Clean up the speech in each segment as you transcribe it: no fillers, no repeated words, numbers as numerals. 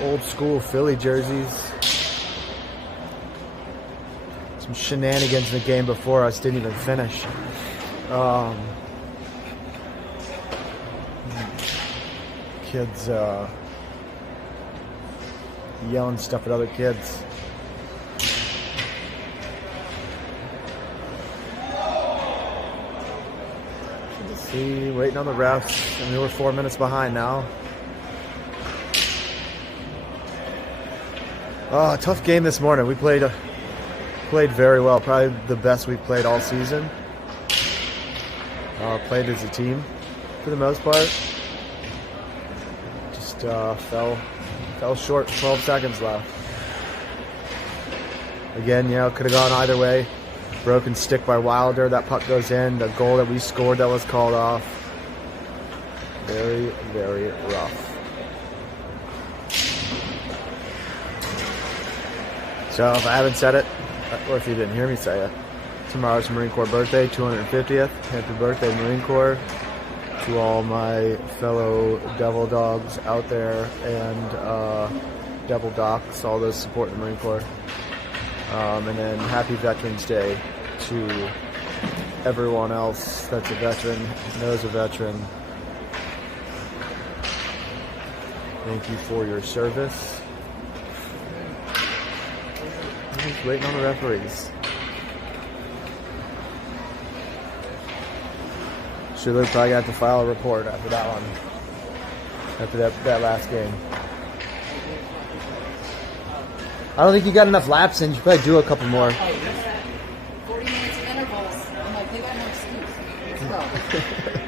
Old school Philly jerseys. Some shenanigans in the game before us didn't even finish. Kids yelling stuff at other kids. Let's see, waiting on the refs, and we were 4 minutes behind now. Tough game this morning. We played very well. Probably the best we've played all season. Played as a team for the most part. Just fell short. 12 seconds left. Again, could have gone either way. Broken stick by Wilder. That puck goes in. The goal that we scored that was called off. Very, very rough. So if I haven't said it, or if you didn't hear me say it, tomorrow's Marine Corps birthday, 250th. Happy birthday, Marine Corps, to all my fellow Devil Dogs out there and Devil Docs, all those supporting the Marine Corps. And then happy Veterans Day to everyone else that's a veteran, knows a veteran. Thank you for your service. I'm just waiting on the referees. Sure, they're probably going to have to file a report after that one. After that last game. I don't think you got enough laps in. You should probably do a couple more. 40 minutes of intervals. I'm like, they got no excuse. Let's go.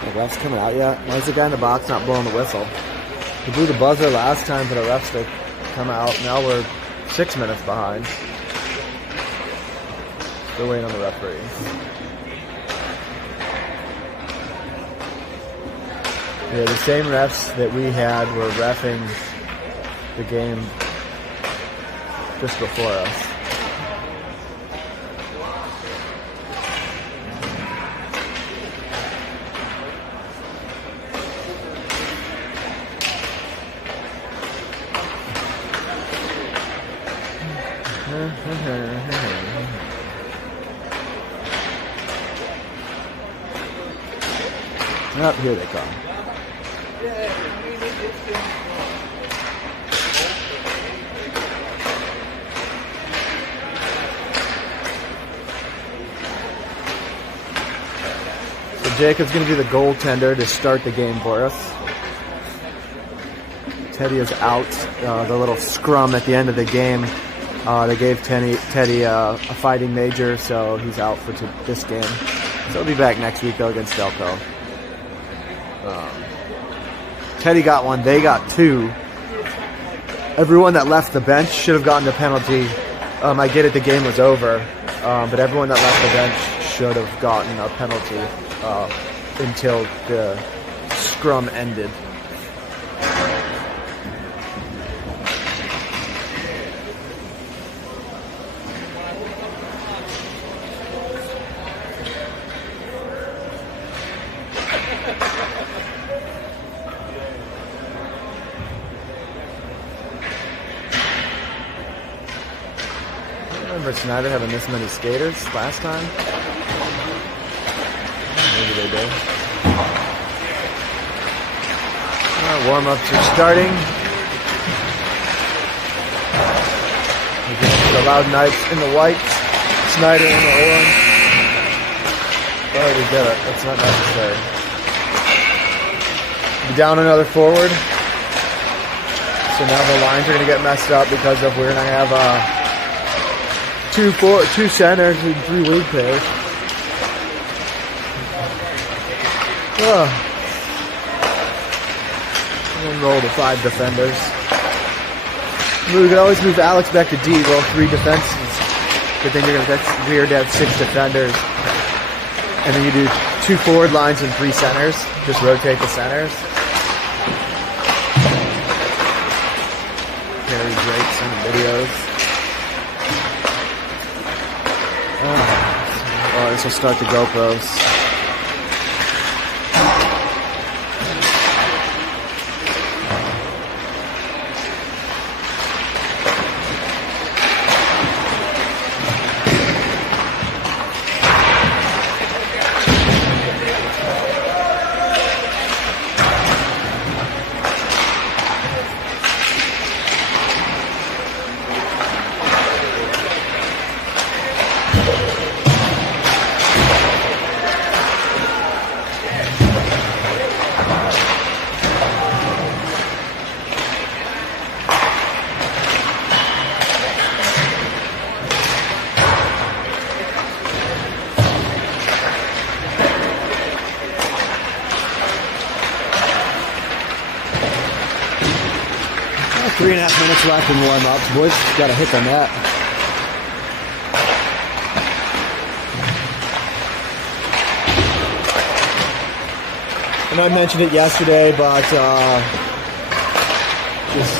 The ref's coming out yet? Why is the guy in the box not blowing the whistle? He blew the buzzer last time for the refs to come out. Now we're 6 minutes behind. Still waiting on the referees. Yeah, the same refs that we had were reffing the game just before us. Up here they come. So Jacob's going to be the goaltender to start the game for us. Teddy is out. The little scrum at the end of the game. They gave Teddy a fighting major, so he's out for this game. So he'll be back next week though against Delco. Teddy got one, they got two. Everyone that left the bench should have gotten a penalty. I get it, the game was over, but everyone that left the bench should have gotten a penalty until the scrum ended. Remember Snider having this many skaters last time? Maybe they did. Warm-ups are starting. Again, the Loud Knights in the white, Snider in the orange. Oh, we did it. That's not necessary. Down another forward. So now the lines are going to get messed up because of we're going to have two centers and 3 wing pairs. One roll to 5 defenders. We could always move Alex back to D. Well, 3 defenses. Good thing that's weird to have 6 defenders. And then you do 2 forward lines and 3 centers. Just rotate the centers. Very great some videos. Oh, this will start the GoPros. Three and a half minutes left in warm-ups. Boys got a hit on that. And I mentioned it yesterday, but just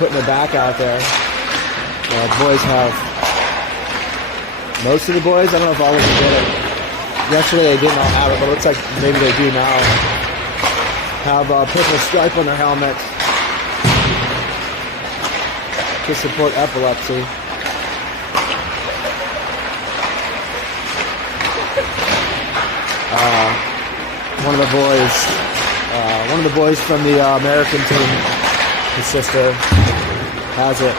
putting it back out there. Boys have, most of the boys, I don't know if all of them did it. Yesterday they didn't all have it, but it looks like maybe they do now. Have a purple stripe on their helmet to support epilepsy. One of the boys from the American team, his sister, has it.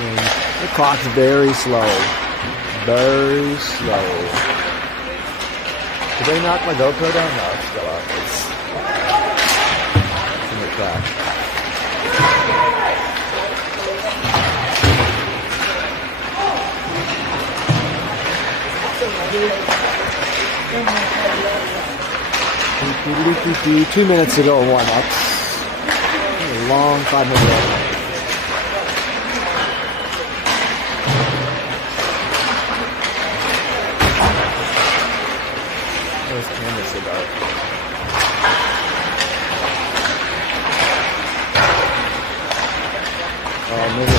And the clock's very slow. Very slow. Did they knock my GoPro down? No, it's still up. It's in the trash. Two minutes to go in warm-ups. A long 5-minute warm-up. Those cameras are dark. Oh, maybe.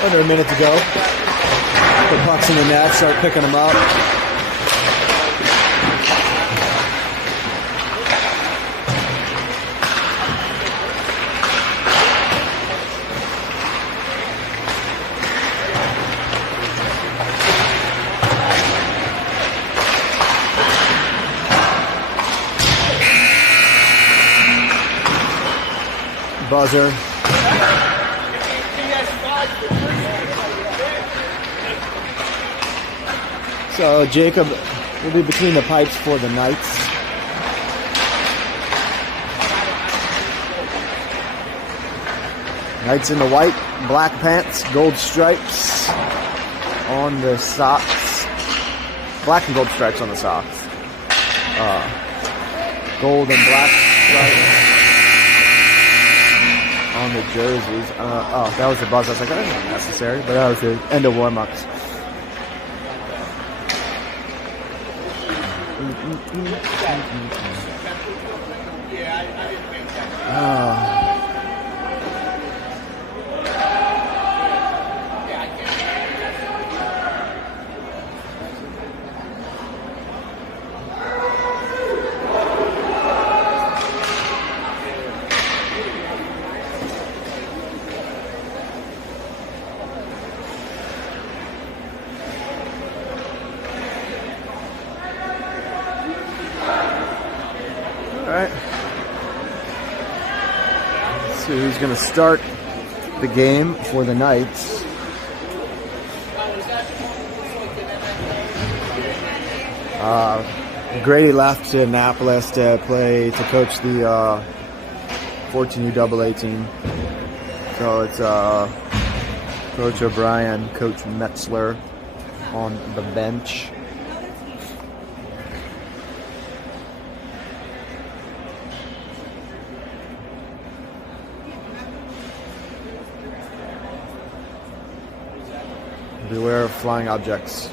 Under a minute to go. Put pucks in the net, start picking them up. Buzzer. So Jacob will be between the pipes for the Knights. Knights in the white, black pants, gold stripes on the socks. Black and gold stripes on the socks. Gold and black stripes on the jerseys. Oh, that was the buzz. I was like, that's not necessary, but that was the end of warm-ups. So who's going to start the game for the Knights? Grady left to Annapolis to coach the 14U AA team. So it's Coach O'Brien, Coach Metzler on the bench. Beware of flying objects.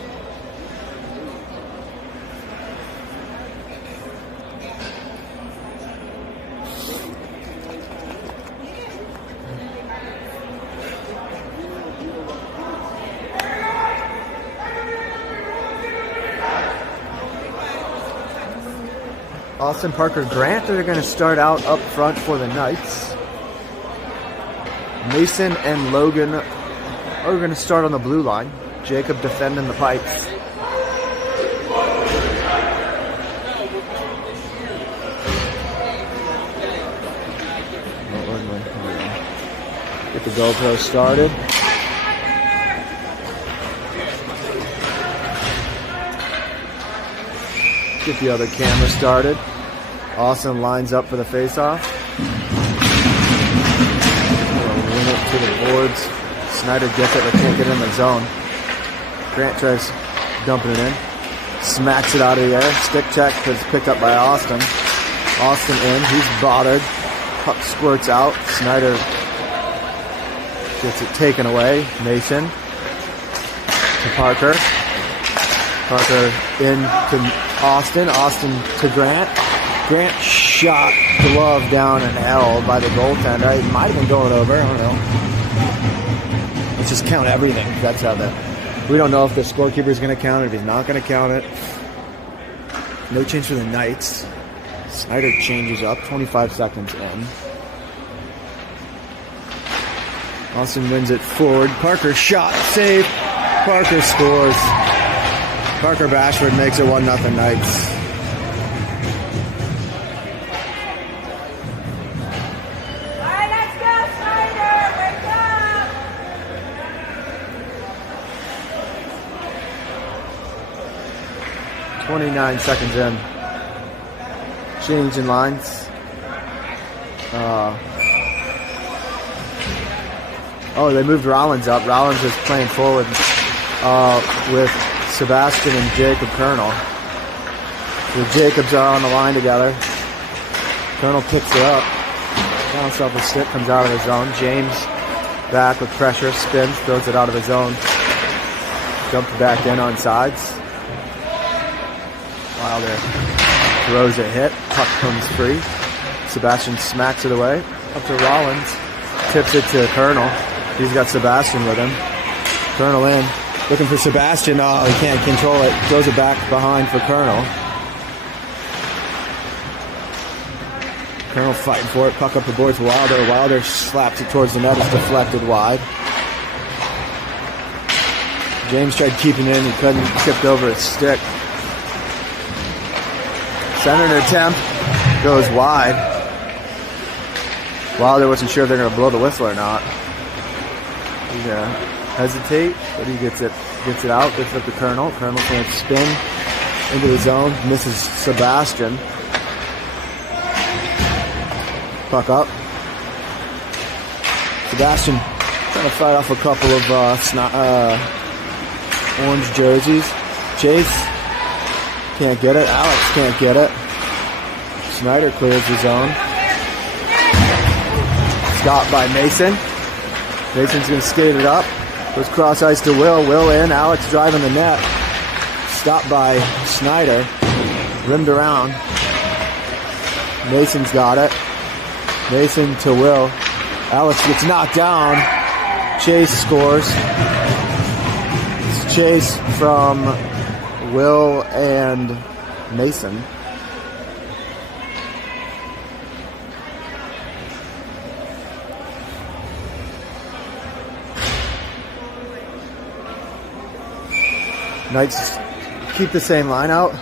Austin Parker Grant are going to start out up front for the Knights. Mason and Logan are going to start on the blue line. Jacob defending the pipes. Get the GoPro started. Get the other camera started. Austin lines up for the face-off. Win it to the boards. Snider gets it, but can't get in the zone. Grant tries dumping it in. Smacks it out of the air. Stick check is picked up by Austin. Austin in. He's bothered. Puck squirts out. Snider gets it taken away. Mason to Parker. Parker in to Austin. Austin to Grant. Grant shot glove down and held by the goaltender. It might have been going over. I don't know. Let's just count everything. That's how we don't know if the scorekeeper is going to count it, if he's not going to count it. No change for the Knights. Snider changes up. 25 seconds in. Austin wins it forward. Parker shot. Save. Parker scores. Parker Bashford makes it 1-0 Knights. All right, let's go, Snider. Wake up. 29 seconds in. Changing lines. They moved Rollins up. Rollins is playing forward with Sebastian and Jacob Colonel. The Jacobs are on the line together. Colonel picks it up. Bounce off the stick, comes out of his zone. James back with pressure, spins, throws it out of his zone. Dumped back in on sides. Wilder throws a hit. Puck comes free. Sebastian smacks it away. Up to Rollins. Tips it to Colonel. He's got Sebastian with him. Colonel in. Looking for Sebastian. Oh, he can't control it. Throws it back behind for Colonel. Colonel fighting for it. Puck up the boards. Wilder. Wilder slaps it towards the net. It's deflected wide. James tried keeping it in. He couldn't. Tipped over his stick. Center attempt. Goes wide. Wilder wasn't sure if they're going to blow the whistle or not. He's going to hesitate, but he gets it out. Gets it up to Colonel. Colonel can't spin into the zone. Misses Sebastian. Puck up. Sebastian trying to fight off a couple of orange jerseys. Chase can't get it. Alex can't get it. Snider clears the zone. Stopped by Mason. Mason's going to skate it up. Goes cross ice to Will. Will in. Alex driving the net. Stopped by Snider. Rimmed around. Mason's got it. Mason to Will. Alex gets knocked down. Chase scores. It's Chase from Will and Mason. Knights keep the same line out.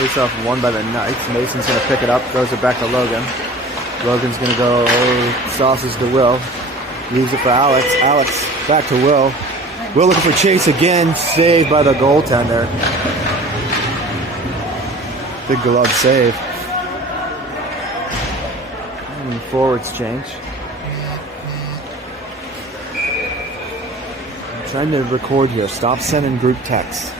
Face-off won by the Knights. Mason's going to pick it up, throws it back to Logan. Logan's going to go sauces to Will. Leaves it for Alex. Alex back to Will. Will looking for Chase again. Saved by the goaltender. Big glove save. And forwards change. I'm trying to record here. Stop sending group texts.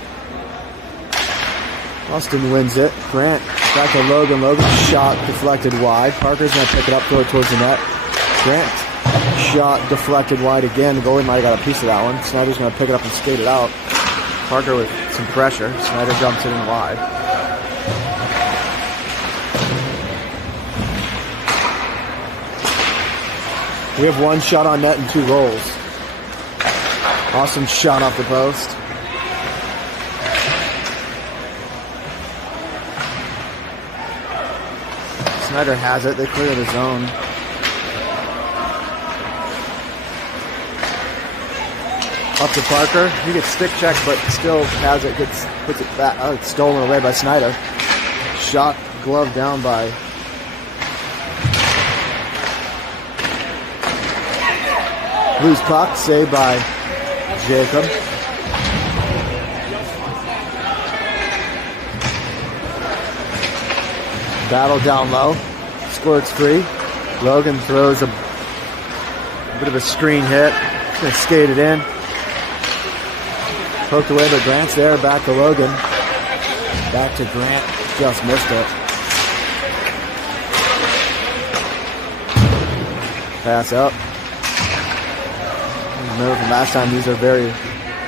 Austin wins it. Grant back to Logan. Logan's shot deflected wide. Parker's going to pick it up, throw it towards the net. Grant shot deflected wide again. The goalie might have got a piece of that one. Snider's going to pick it up and skate it out. Parker with some pressure. Snider dumps it in wide. We have one shot on net and 2 goals. Awesome shot off the post. Snider has it. They clear the zone. Up to Parker. He gets stick checked, but still has it. Puts it back. Oh, it's stolen away by Snider. Shot, glove down by loose puck. Saved by Jacob. Battle down low. Squirts free. Logan throws a bit of a screen hit. Gonna skate it in. Poked away, but Grant's there. Back to Logan. Back to Grant. Just missed it. Pass up. Remember from last time, these are very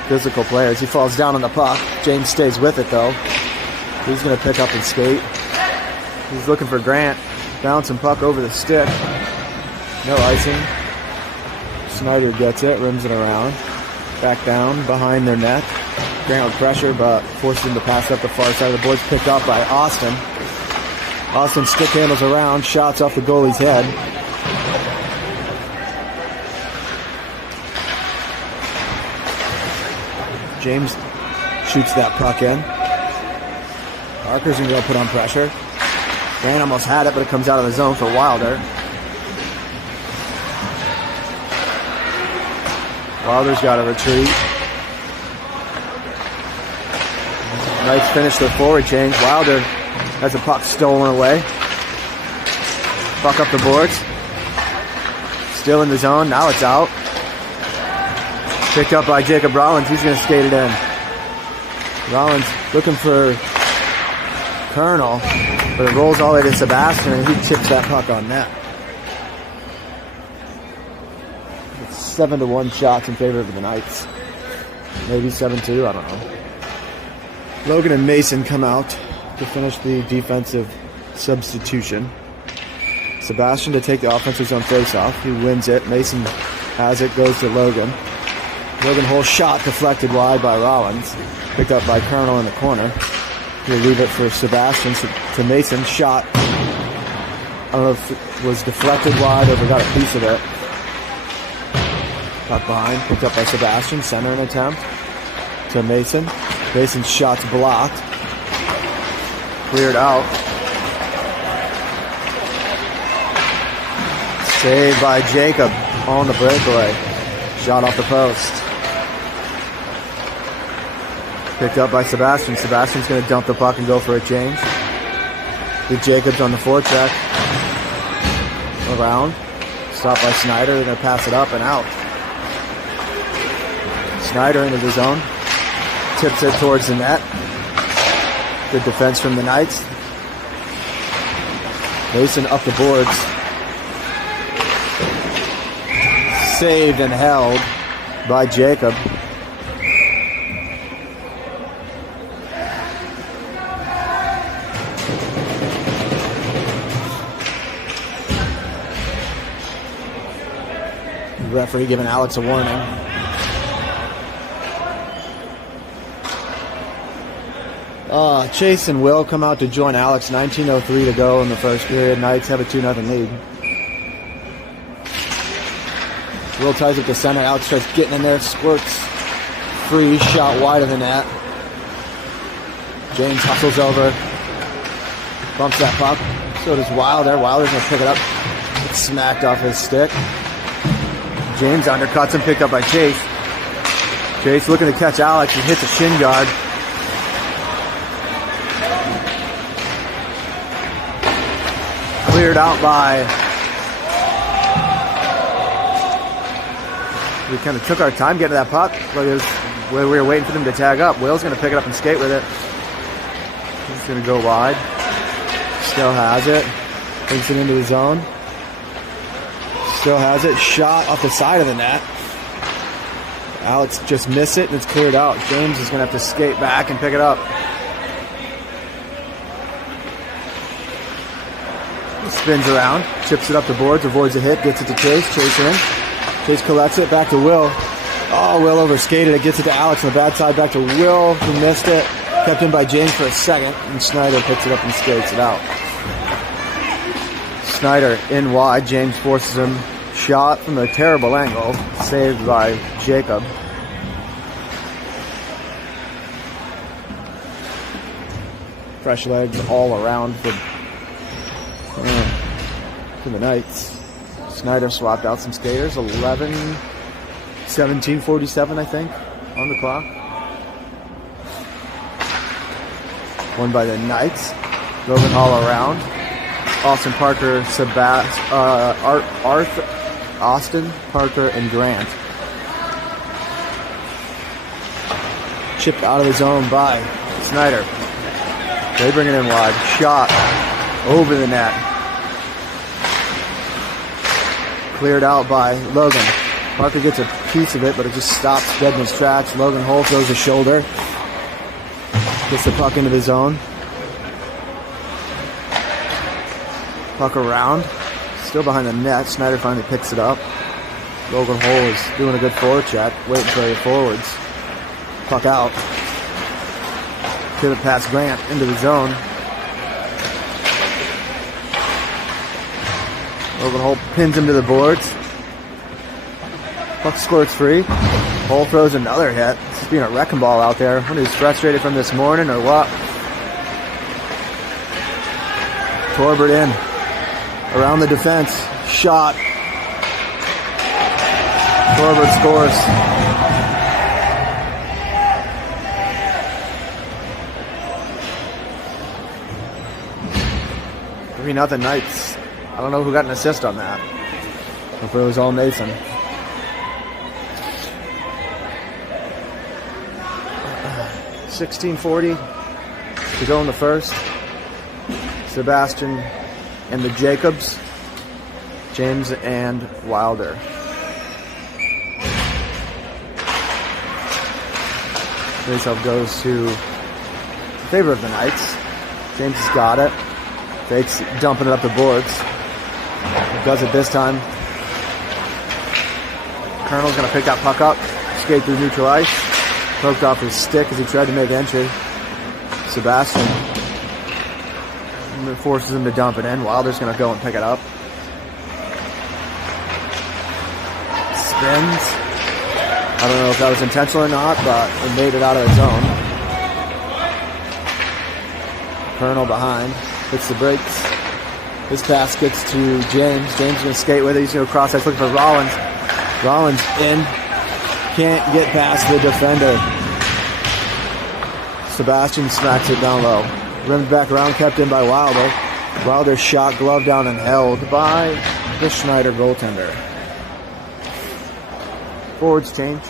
physical players. He falls down on the puck. James stays with it, though. He's going to pick up and skate. He's looking for Grant. Bouncing puck over the stick. No icing. Snider gets it, rims it around. Back down behind their net. Grant with pressure, but forces him to pass up the far side of the boards. Picked up by Austin. Austin stick handles around. Shots off the goalie's head. James shoots that puck in. Parker's going to put on pressure. Grant almost had it, but it comes out of the zone for Wilder. Wilder's got to retreat. Knights finish their forward change. Wilder has the puck stolen away. Puck up the boards. Still in the zone. Now it's out. Picked up by Jacob Rollins. He's going to skate it in. Rollins looking for Colonel, but it rolls all the way to Sebastian, and he chips that puck on net. It's 7-1 shots in favor of the Knights. Maybe 7-2, I don't know. Logan and Mason come out to finish the defensive substitution. Sebastian to take the offensive zone face-off. He wins it. Mason has it, goes to Logan. Logan holds shot deflected wide by Rollins. Picked up by Colonel in the corner. He'll leave it for Sebastian to Mason. Shot. I don't know if it was deflected wide or if we got a piece of it. Puck behind. Picked up by Sebastian. Center an attempt to Mason. Mason's shot's blocked. Cleared out. Saved by Jacob on the breakaway. Shot off the post. Picked up by Sebastian. Sebastian's going to dump the puck and go for a change. With Jacobs on the forecheck. Around. Stopped by Snider. They're going to pass it up and out. Snider into the zone. Tips it towards the net. Good defense from the Knights. Mason up the boards. Saved and held by Jacob. Referee giving Alex a warning. Chase and Will come out to join Alex. 19:03 to go in the first period. Knights have a 2-0 lead. Will ties up the center. Alex starts getting in there. Squirts free. Shot wide of the net. James hustles over. Bumps that puck. So does Wilder. Wilder's going to pick it up. It's smacked off his stick. James undercuts him, picked up by Chase. Chase looking to catch Alex. He hits a shin guard. Cleared out by... We kind of took our time getting to that puck. We were waiting for them to tag up. Will's going to pick it up and skate with it. He's going to go wide. Still has it. Takes it into the zone. Still has it. Shot off the side of the net. Alex just missed it and it's cleared out. James is going to have to skate back and pick it up. He spins around. Chips it up the boards. Avoids a hit. Gets it to Chase. Chase in. Chase collects it. Back to Will. Oh, Will overskated it. Gets it to Alex on the bad side. Back to Will, who missed it. Kept in by James for a second. And Snider picks it up and skates it out. Snider in wide. James forces him. Shot from a terrible angle. Saved by Jacob. Fresh legs all around for the Knights. Snider swapped out some skaters. 17:47, I think, on the clock. Won by the Knights. Logan Hall around. Austin Parker, Austin, Parker, and Grant. Chipped out of the zone by Snider. They bring it in wide. Shot over the net. Cleared out by Logan. Parker gets a piece of it, but it just stops dead in his tracks. Logan Hall throws a shoulder. Gets the puck into the zone. Puck around. Still behind the net. Snider finally picks it up. Logan Hall is doing a good forward check. Waiting for the forwards. Puck out. Pivot past Grant into the zone. Logan Hall pins him to the boards. Puck squirts free. Hall throws another hit. This is being a wrecking ball out there. Wonder who's frustrated from this morning or what. Torbert in. Around the defense. Shot. Torbert scores. Nothing Knights. I don't know who got an assist on that. Hopefully it was all Mason. $16:40 to go in the first. Sebastian and the Jacobs. James and Wilder. Faceoff goes to favor of the Knights. James has got it. Fakes dumping it up the boards. Does it this time. Colonel's going to pick that puck up. Skate through neutral ice. Poked off his stick as he tried to make entry. Sebastian forces him to dump it in. Wilder's going to go and pick it up. Spins. I don't know if that was intentional or not, but it made it out of the zone. Colonel behind. Hits the brakes. This pass gets to James. James is going to skate with it. He's going to cross ice looking for Rollins. Rollins in. Can't get past the defender. Sebastian smacks it down low. Rimmed back around, kept in by Wilder. Wilder shot, glove down, and held by the Snider goaltender. Forwards change.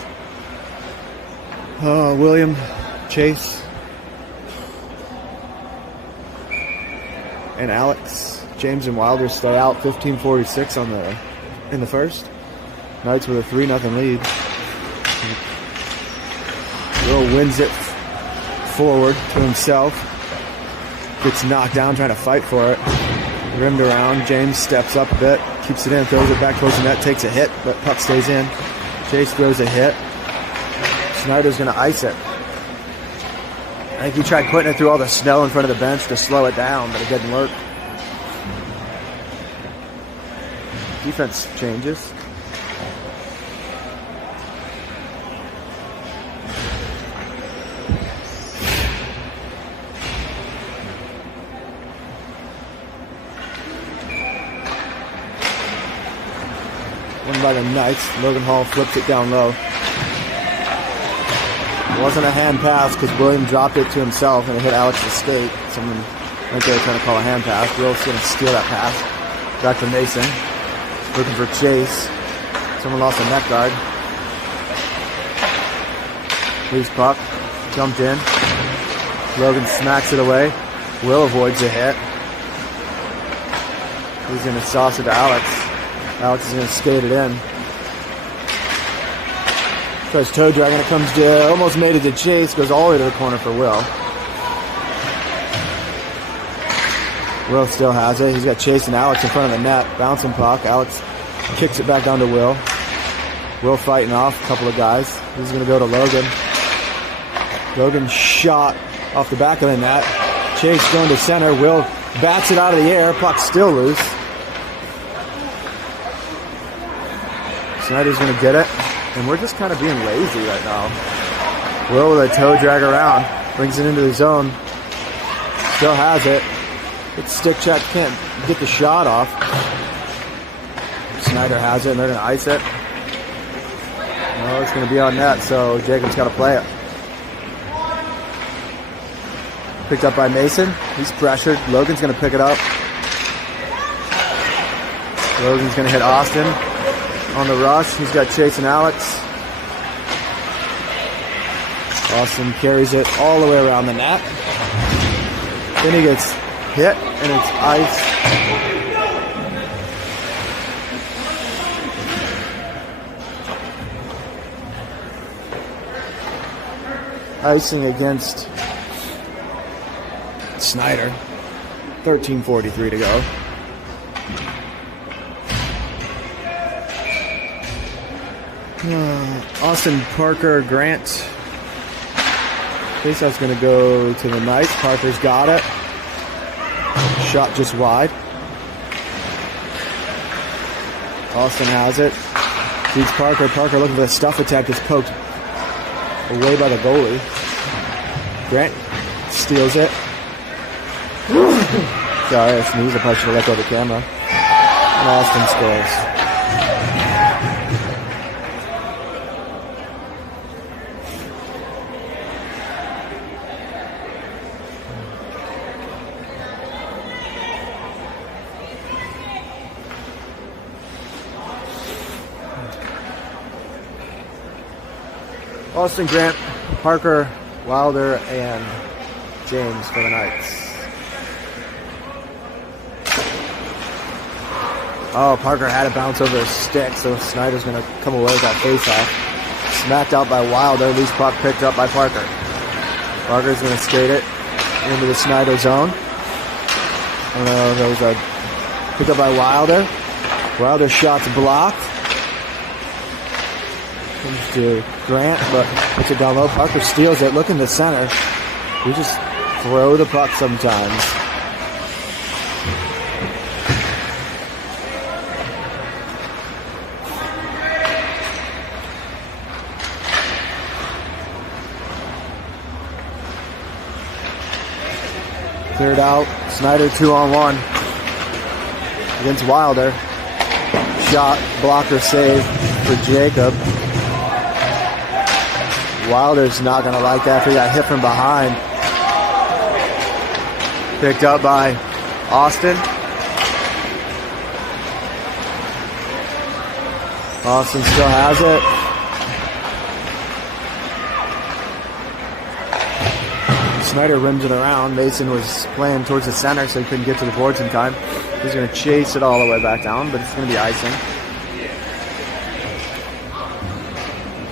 William, Chase, and Alex. James and Wilder stay out. 15:46 in the first. Knights with a 3-0 lead. Will wins it forward to himself. Gets knocked down trying to fight for it. Rimmed around. James steps up a bit. Keeps it in. Throws it back towards the net. Takes a hit, but puck stays in. Chase throws a hit. Snider's going to ice it. I think he tried putting it through all the snow in front of the bench to slow it down, but it didn't work. Defense changes. by the Knights. Logan Hall flips it down low. It wasn't a hand pass because William dropped it to himself and it hit Alex's skate. Someone right there trying to call a hand pass. Will's going to steal that pass. Back to Mason. Looking for Chase. Someone lost a neck guard. Loose puck. Jumped in. Logan smacks it away. Will avoids the hit. He's going to sauce it to Alex. Alex is going to skate it in. Tries toe dragging. It comes to, almost made it to Chase. Goes all the way to the corner for Will. Will still has it. He's got Chase and Alex in front of the net. Bouncing puck. Alex kicks it back down to Will. Will fighting off a couple of guys. He's going to go to Logan. Logan shot off the back of the net. Chase going to center. Will bats it out of the air. Puck still loose. Snider's going to get it. And we're just kind of being lazy right now. Will with a toe drag around. Brings it into the zone. Still has it. It's stick check. Can't get the shot off. Snider has it and they're going to ice it. No, it's going to be on net, so Jacob's got to play it. Picked up by Mason. He's pressured. Logan's going to pick it up. Logan's going to hit Austin on the rush. He's got Chase and Alex. Austin carries it all the way around the net. Then he gets hit and it's ice. Icing against Snider. 13:43 to go. Austin, Parker, Grant. Faceoff's going to go to the Knights. Parker's got it. Shot just wide. Austin has it. Beats Parker. Parker looking for the stuff attack. Gets poked away by the goalie. Grant steals it. Sorry, I sneezed. I probably should have let go of the camera. And Austin scores. Austin, Grant, Parker, Wilder, and James for the Knights. Oh, Parker had it bounce over his stick, so Snider's going to come away with that face-off. Smacked out by Wilder, loose puck picked up by Parker. Parker's going to skate it into the Snider zone. There was a pick up by Wilder. Wilder's shot's blocked. Comes to Grant, but puts it down low. Parker steals it, looking to center. We just throw the puck sometimes. Cleared out. Snider 2-on-1 against Wilder. Shot, blocker save for Jacob. Wilder's not going to like that. He got hit from behind. Picked up by Austin. Austin still has it. Snider rims it around. Mason was playing towards the center, so he couldn't get to the boards in time. He's going to chase it all the way back down, but it's going to be icing.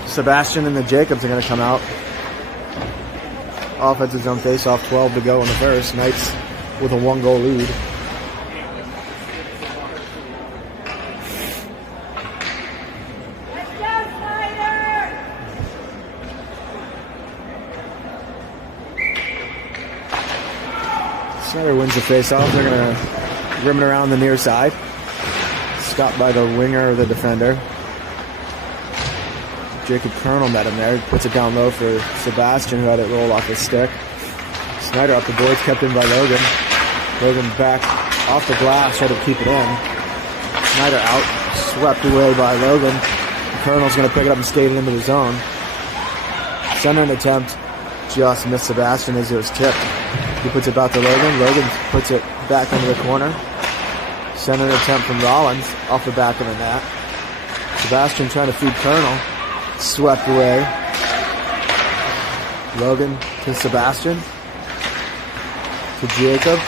Sebastian and the Jacobs are going to come out. Offensive zone face-off, 12 to go in the first. Knights with a 1-goal lead. Snider wins the face-off. They're going to rim it around the near side. Stopped by the winger or the defender. Jacob Colonel met him there. Puts it down low for Sebastian, who had it roll off his stick. Snider up the boards, kept in by Logan. Logan back off the glass, tried to keep it in. Snider out. Swept away by Logan. Colonel's going to pick it up and skate it into the zone. Centering attempt. Just missed Sebastian as it was tipped. He puts it back to Logan. Logan puts it back into the corner. Centering attempt from Rollins off the back of the net. Sebastian trying to feed Colonel. Swept away. Logan to Sebastian. To Jacob.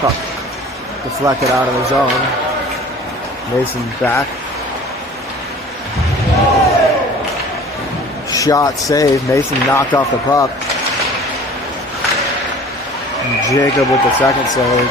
Puck deflected out of the zone. Mason back. Shot save. Mason knocked off the puck. And Jacob with the second save.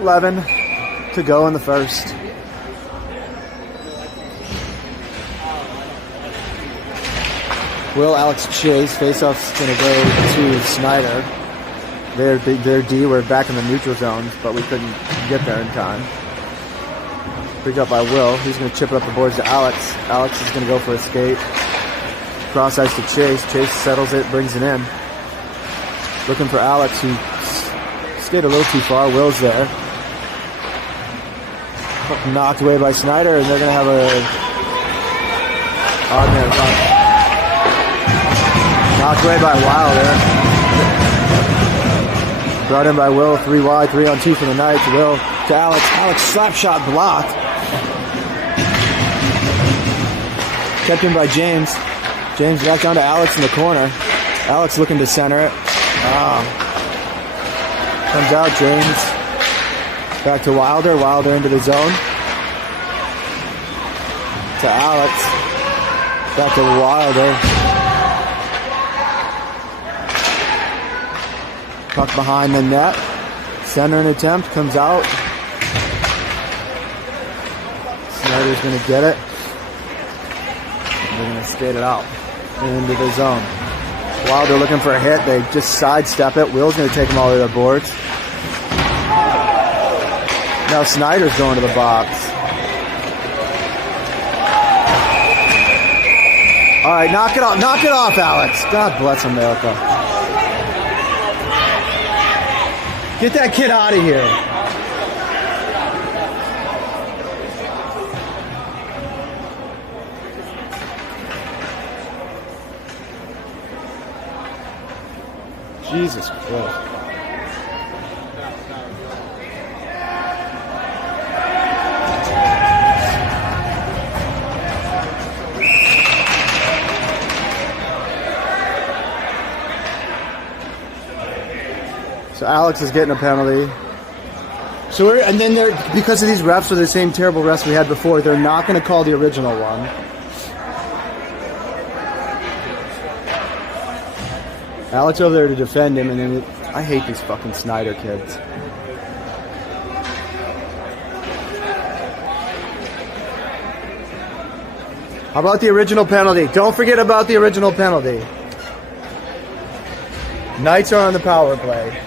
.11 to go in the first. Will Alex Chase, faceoff's going to go to Snider. Their D were back in the neutral zones, but we couldn't get there in time. Picked up by Will. He's going to chip it up the boards to Alex. Alex is going to go for a skate. Cross ice to Chase. Chase settles it, brings it in. Looking for Alex, who skated a little too far. Will's there. Knocked away by Snider, and they're going to have a odd man run. Knocked away by Wilder. Brought in by Will, 3 wide, 3-on-2 for the Knights. Will to Alex. Alex slap shot blocked. Kept in by James. James back down to Alex in the corner. Alex looking to center it. Comes out, James. Back to Wilder. Wilder into the zone. To Alex. Back to Wilder. Puck behind the net. Centering attempt. Comes out. Snider's going to get it. They're going to skate it out. Into the zone. Wilder looking for a hit. They just sidestep it. Will's going to take them all to the boards. Now Snider's going to the box. All right, knock it off. Knock it off, Alex. God bless America. Get that kid out of here. Jesus Christ. So Alex is getting a penalty. So and then they're, because of these refs are the same terrible refs we had before, they're not going to call the original one. Alex over there to defend him, and then I hate these fucking Snider kids. How about the original penalty? Don't forget about the original penalty. Knights are on the power play.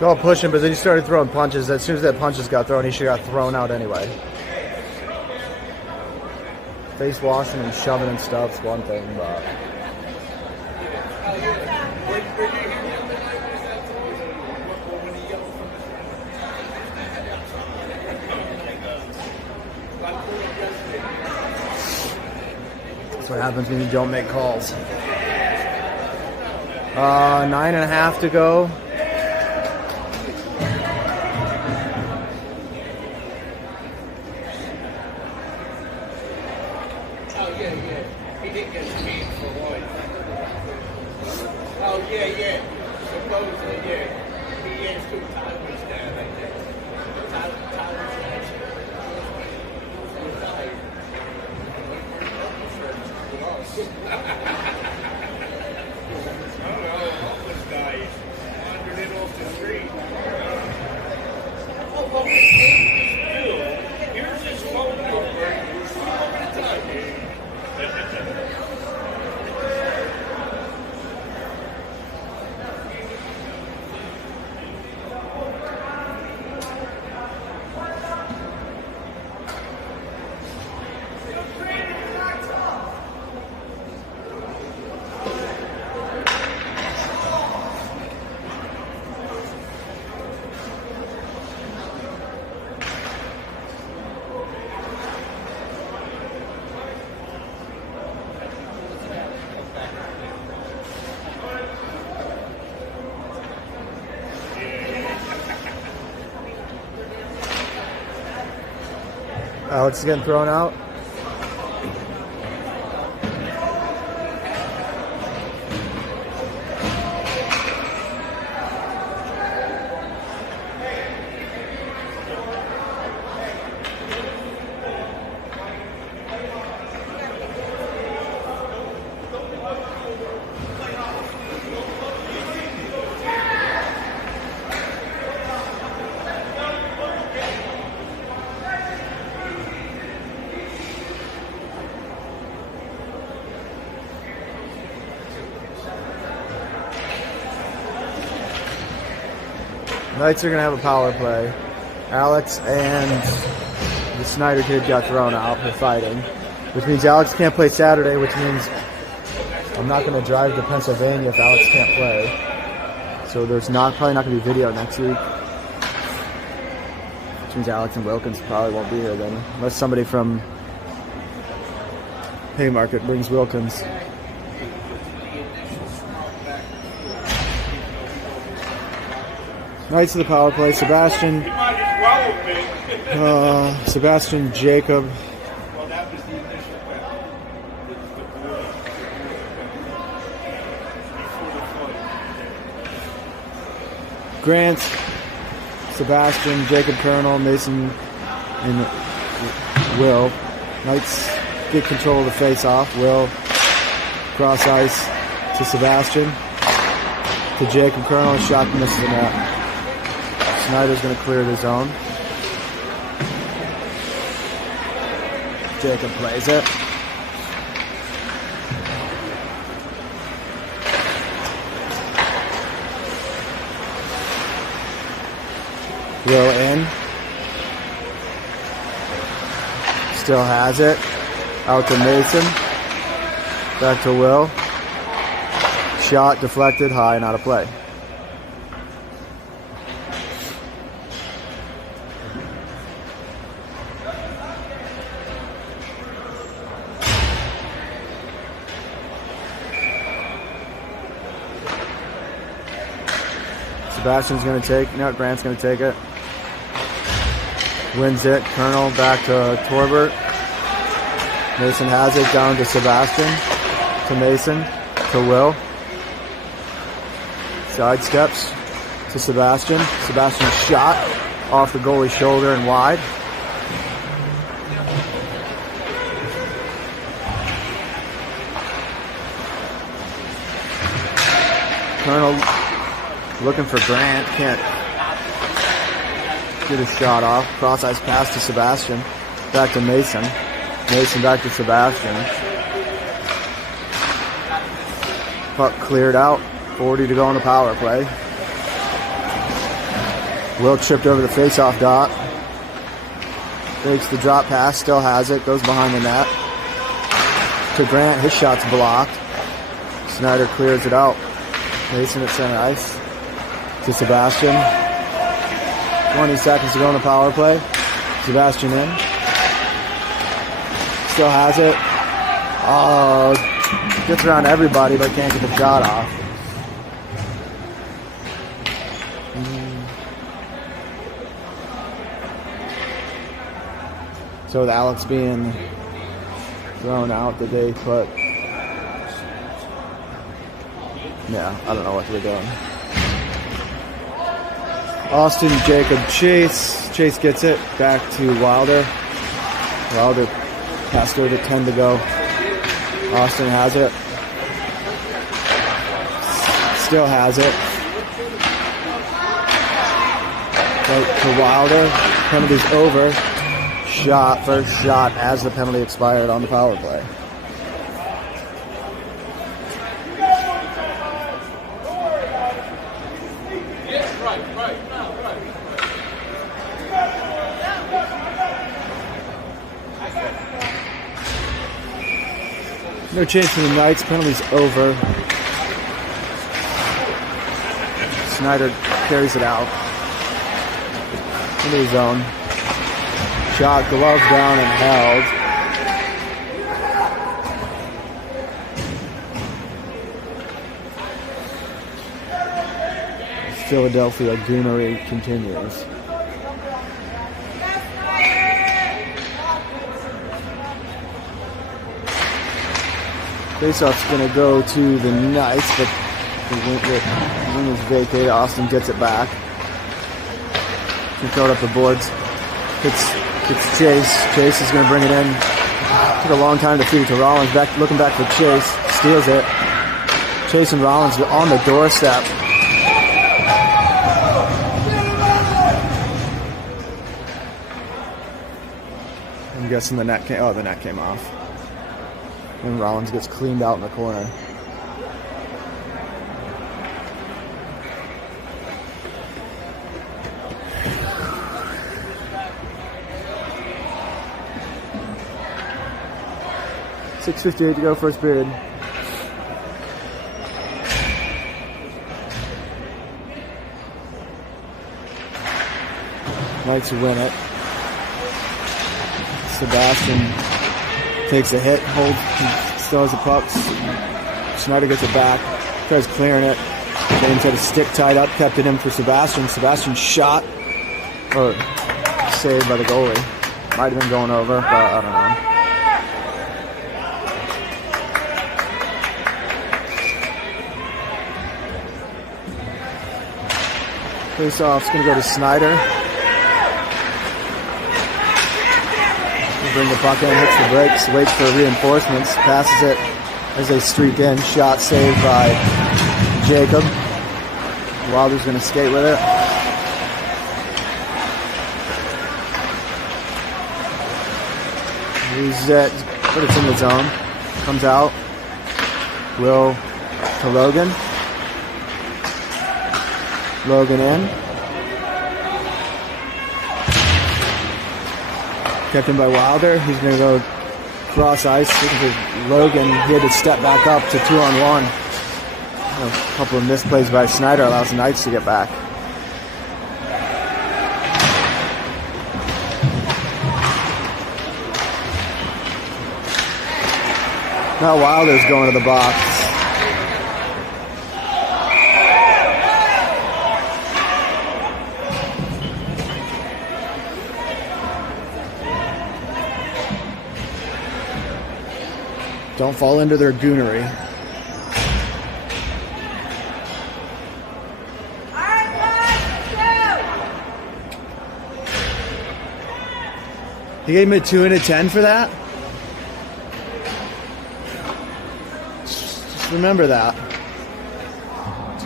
Go pushing, but then he started throwing punches. As soon as that punches got thrown, he should have got thrown out anyway. Face washing and shoving and stuff's one thing, but that's what happens when you don't make calls. 9.5 to go. Alex is getting thrown out. Knights are going to have a power play. Alex and the Snider kid got thrown out for fighting, which means Alex can't play Saturday, which means I'm not going to drive to Pennsylvania if Alex can't play. So there's probably not going to be video next week, which means Alex and Wilkins probably won't be here then, unless somebody from Haymarket brings Wilkins. Knights of the power play. Sebastian, Jacob, Grant, Sebastian, Jacob Colonel, Mason, and Will. Knights get control of the face-off. Will cross ice to Sebastian, to Jacob Colonel. Shot misses the net. Snider's going to clear the zone. Jacob plays it. Will in. Still has it. Out to Mason. Back to Will. Shot deflected high and out of play. Sebastian's going to take, no, Grant's going to take it. Wins it. Colonel back to Torbert. Mason has it down to Sebastian. To Mason. To Will. Side steps to Sebastian. Sebastian's shot off the goalie's shoulder and wide. Colonel looking for Grant, can't get his shot off. Cross ice pass to Sebastian. Back to Mason. Mason back to Sebastian. Puck cleared out. 40 to go on the power play. Will chipped over the face-off dot. Takes the drop pass, still has it, goes behind the net. To Grant, his shot's blocked. Snider clears it out. Mason at center ice. To Sebastian. 20 seconds to go on the power play. Sebastian in. Still has it. Oh, gets around everybody but can't get the shot off. So with Alex being thrown out, did they put... Yeah, I don't know what they're doing. Austin, Jacob, Chase. Chase gets it back to Wilder. Wilder passed her to 10 to go. Austin has it. Still has it. Right to Wilder. Penalty's over. First shot as the penalty expired on the power play. No change for the Knights. Penalty's over. Snider carries it out into the zone. Shot, glove down and held. Philadelphia goonery continues. Faceoff's going to go to the Knights, but the wing is vacated. Austin gets it back. He throw it up the boards. It's Chase. Chase is going to bring it in. Took a long time to feed it to Rollins. Looking back for Chase. Steals it. Chase and Rollins on the doorstep. I'm guessing the net came off. And Rollins gets cleaned out in the corner. .6:58 to go, first period. Knights win it. Sebastian takes a hit, still has the puck. Snider gets it back, tries clearing it. James had a stick tied up, kept it in for Sebastian. Sebastian shot, or saved by the goalie. Might have been going over, but I don't know. Face-off's going to go to Snider. Bring the puck in, hits the brakes, waits for reinforcements, passes it as they streak in. Shot saved by Jacob. Wilder's going to skate with it. Loses it, but it's in the zone. Comes out. Will to Logan. Logan in. Kept in by Wilder. He's going to go cross ice. Looking for Logan. He had to step back up to 2-on-1. A couple of misplays by Snider allows the Knights to get back. Now Wilder's going to the box. Don't fall into their goonery. You gave him a 2 and a 10 for that? Just remember that.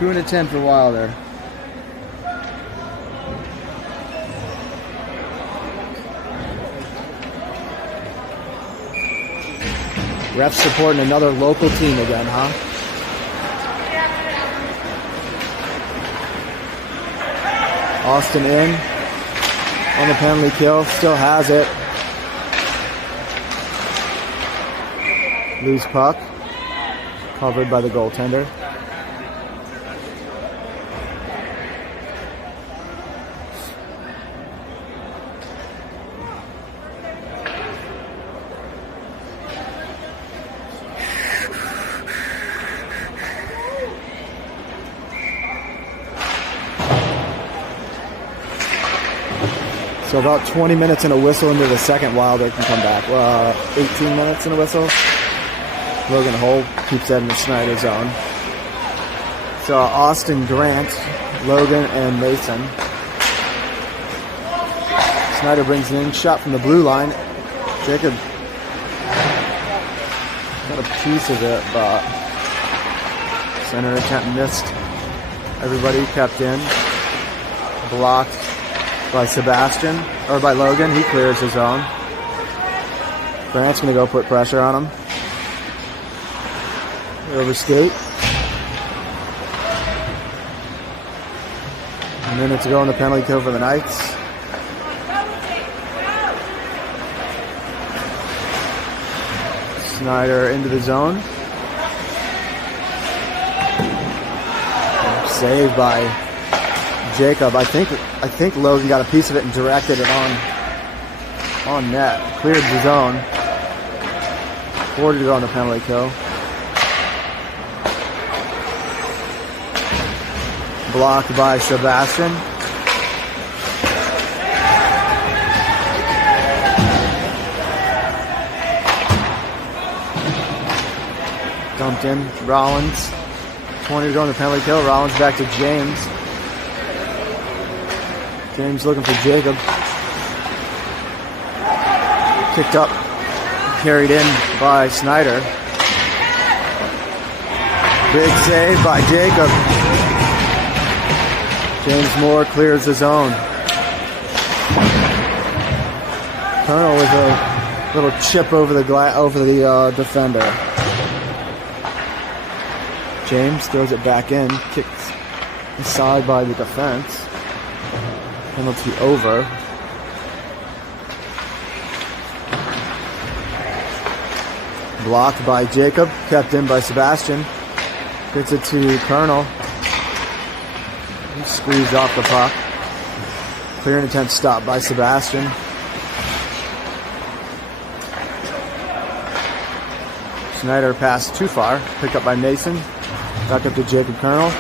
2 and a 10 for Wilder. Refs supporting another local team again, huh? Austin in on the penalty kill, still has it. Loose puck, covered by the goaltender. So about 20 minutes and a whistle into the second, Wilder can come back. 18 minutes and a whistle. Logan Holt keeps that in the Snider zone. So Austin, Grant, Logan, and Mason. Snider brings it in. Shot from the blue line. Jacob got a piece of it, but center attempt missed. Everybody kept in. Blocked by Sebastian, or by Logan. He clears his own. Grant's going to go put pressure on him. Overskate. A minute to go on the penalty kill for the Knights. Snider into the zone. Saved by Jacob. I think Logan got a piece of it and directed it on net. Cleared the zone. 40 to go on the penalty kill. Blocked by Sebastian. Dumped in. Rollins. 20 to go on the penalty kill. Rollins back to James. James looking for Jacob. Kicked up. Carried in by Snider. Big save by Jacob. James Moore clears the zone. Colonel with a little chip over the defender. James throws it back in, kicks aside by the defense. Penalty over. Blocked by Jacob, kept in by Sebastian. Gets it to Colonel. Squeezed off the puck. Clearing attempt stopped by Sebastian. Snider passed too far. Picked up by Mason. Back up to Jacob Colonel.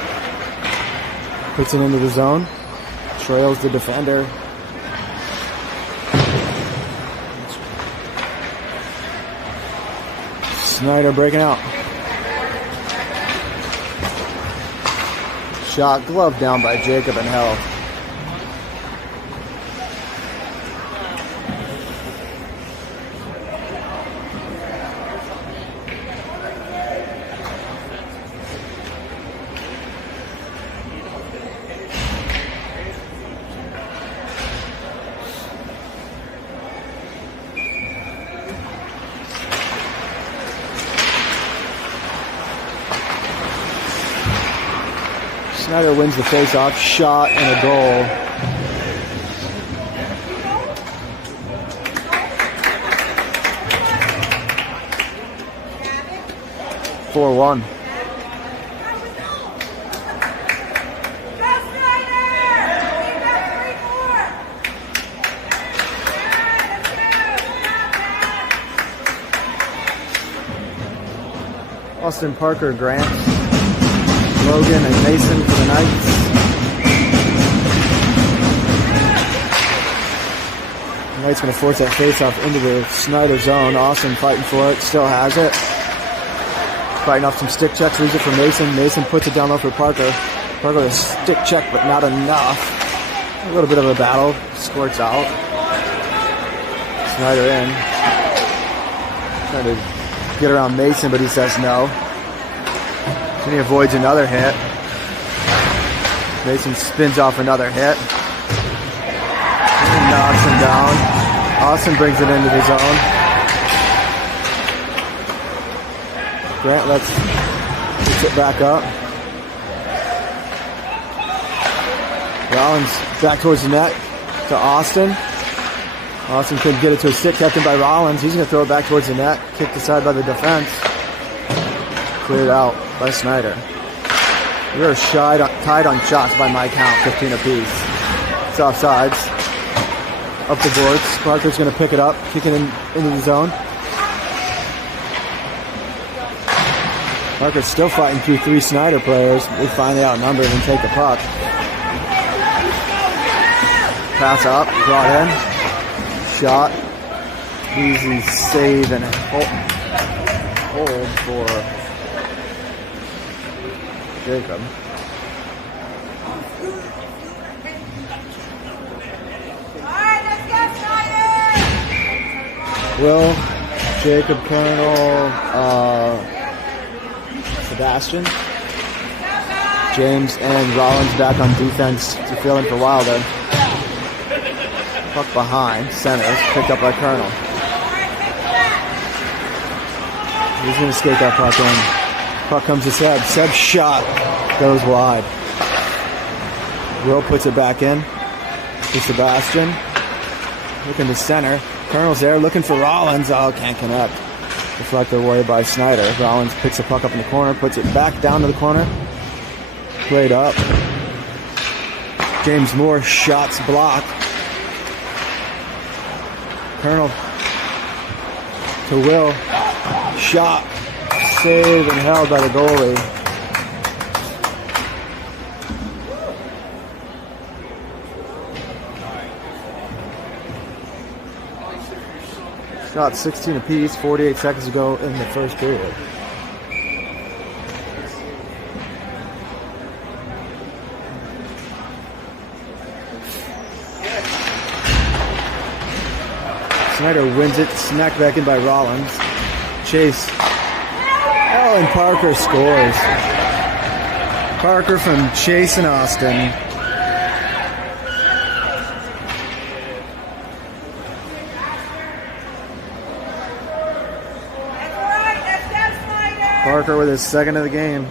Puts it into the zone. Trails the defender. Snider breaking out. Shot glove down by Jacob and held. Snider wins the face-off, shot and a goal. (4-1). Austin Parker, Grant, Logan and Mason for the Knights. The Knights going to force that face-off into the Snider zone. Austin fighting for it, still has it. Fighting off some stick checks, leaves it for Mason. Mason puts it down low for Parker. Parker with a stick check, but not enough. A little bit of a battle, squirts out. Snider in. Trying to get around Mason, but he says no. Then he avoids another hit. Mason spins off another hit. And knocks him down. Austin brings it into the zone. Grant gets it back up. Rollins back towards the net to Austin. Austin couldn't get it to a stick, kept in by Rollins. He's going to throw it back towards the net. Kicked aside by the defense. Cleared out by Snider. We are tied on shots by my count, 15 apiece. It's offsides. Up the boards. Parker's going to pick it up, kick it into the zone. Parker's still fighting through 3 Snider players. They finally outnumbered and take the puck. Pass up, brought in. Shot. Easy save and hold for Jacob. Will, Jacob, Colonel, Sebastian, James, and Rollins back on defense to fill in for Wilder. Puck behind. Center. Picked up by Colonel. He's going to skate that puck in. Puck comes to Seb. Seb's shot goes wide. Will puts it back in to Sebastian. Looking to center. Colonel's there looking for Rollins. Oh, can't connect. Deflected away by Snider. Rollins picks the puck up in the corner, puts it back down to the corner. Played up. James Moore shots blocked. Colonel to Will. Shot. Saved and held by the goalie. Shot 16 apiece, 48 seconds to go in the first period. Snider wins it, smacked back in by Rollins. Chase. Oh, and Parker scores. Parker from Chase and Austin. Parker with his second of the game.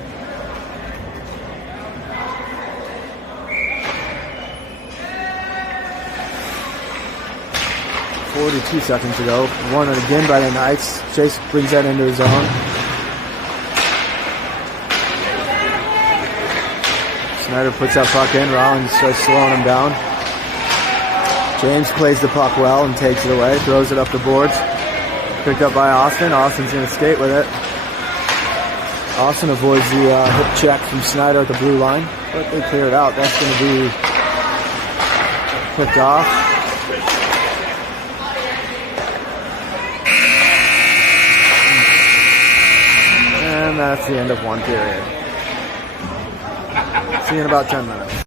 .42 seconds to go. Won it again by the Knights. Chase brings that into his own. Snider puts that puck in. Rollins starts slowing him down. James plays the puck well and takes it away. Throws it up the boards. Picked up by Austin. Austin's going to skate with it. Austin avoids the hip check from Snider at the blue line, but they clear it out. That's going to be picked off. And that's the end of one period. See you in about 10 minutes.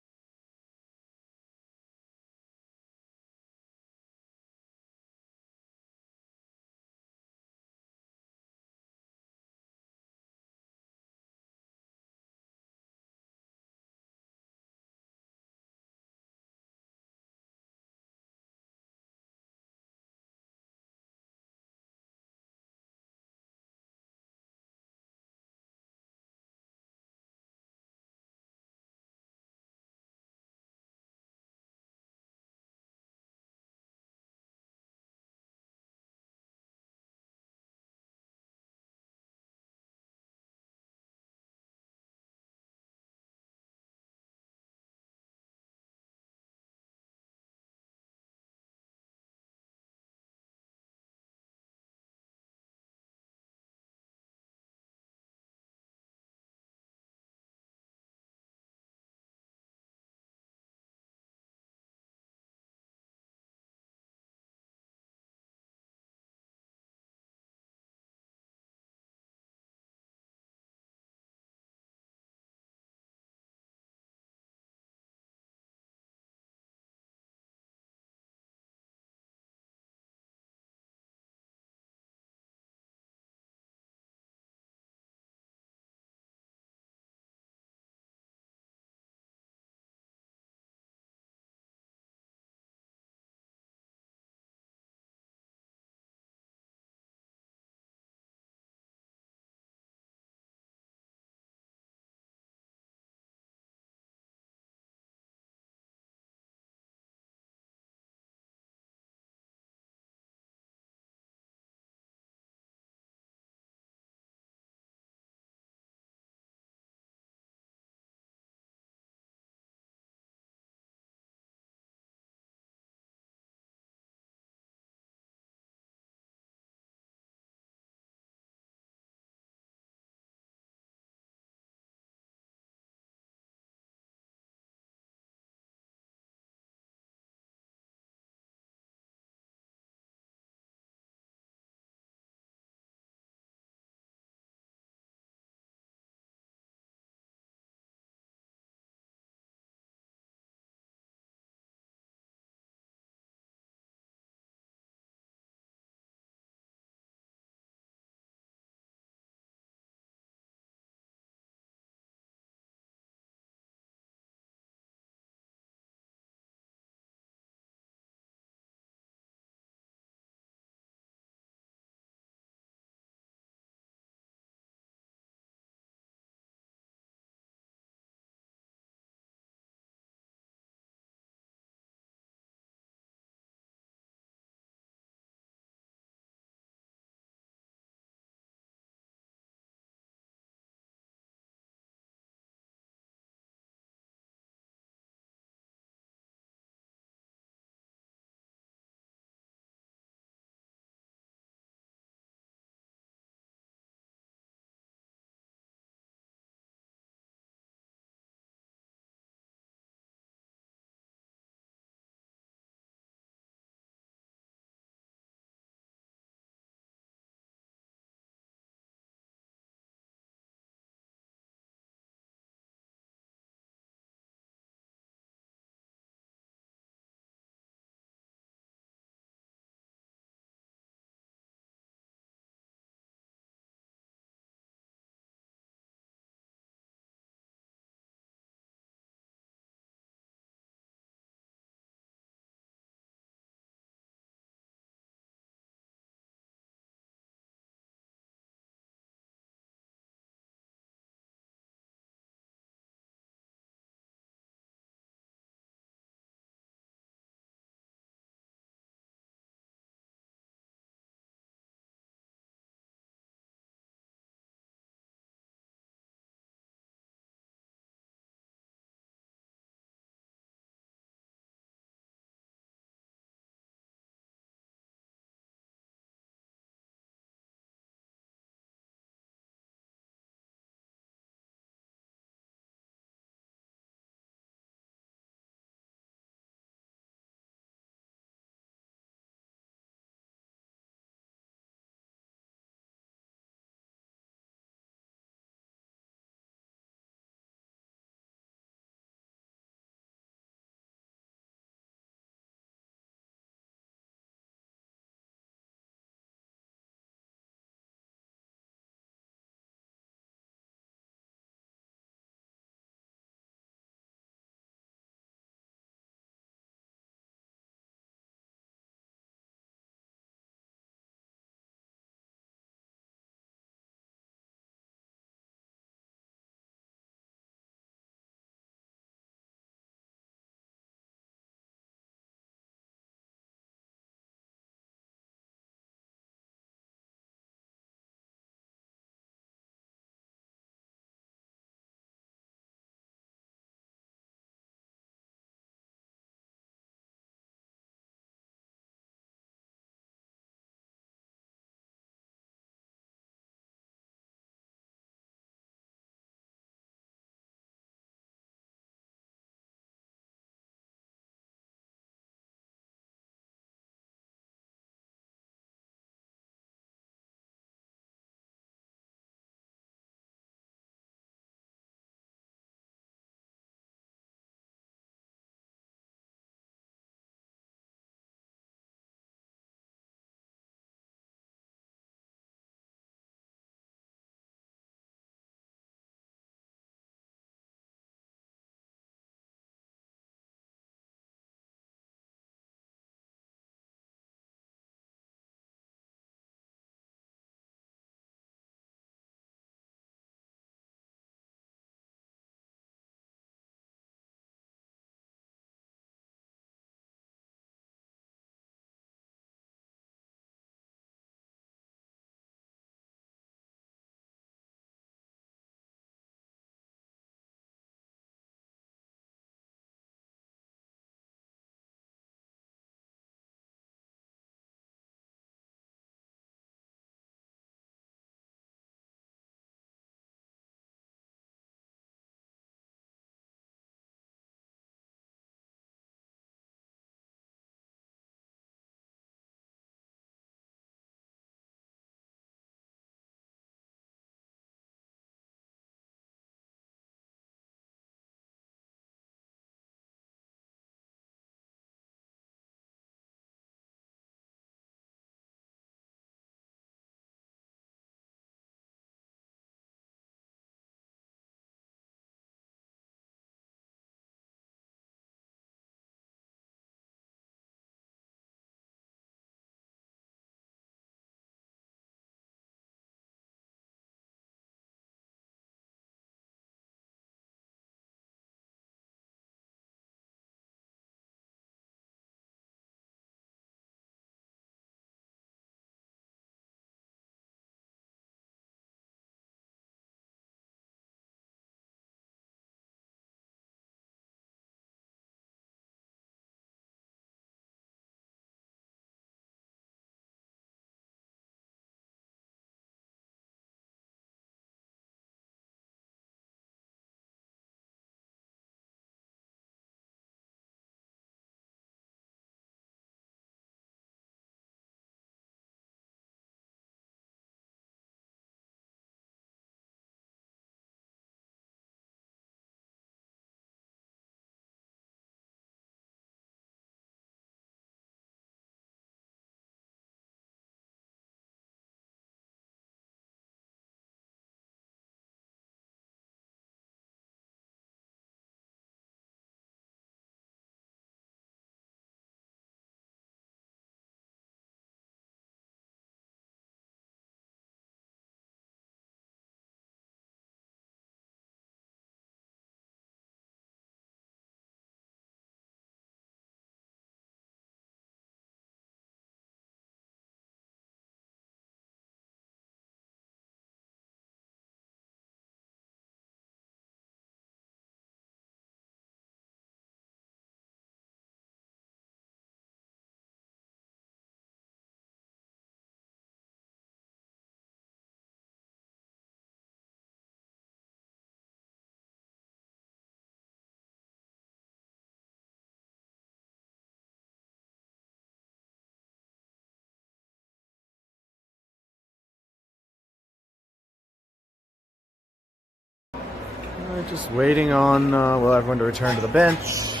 Just waiting on everyone to return to the bench.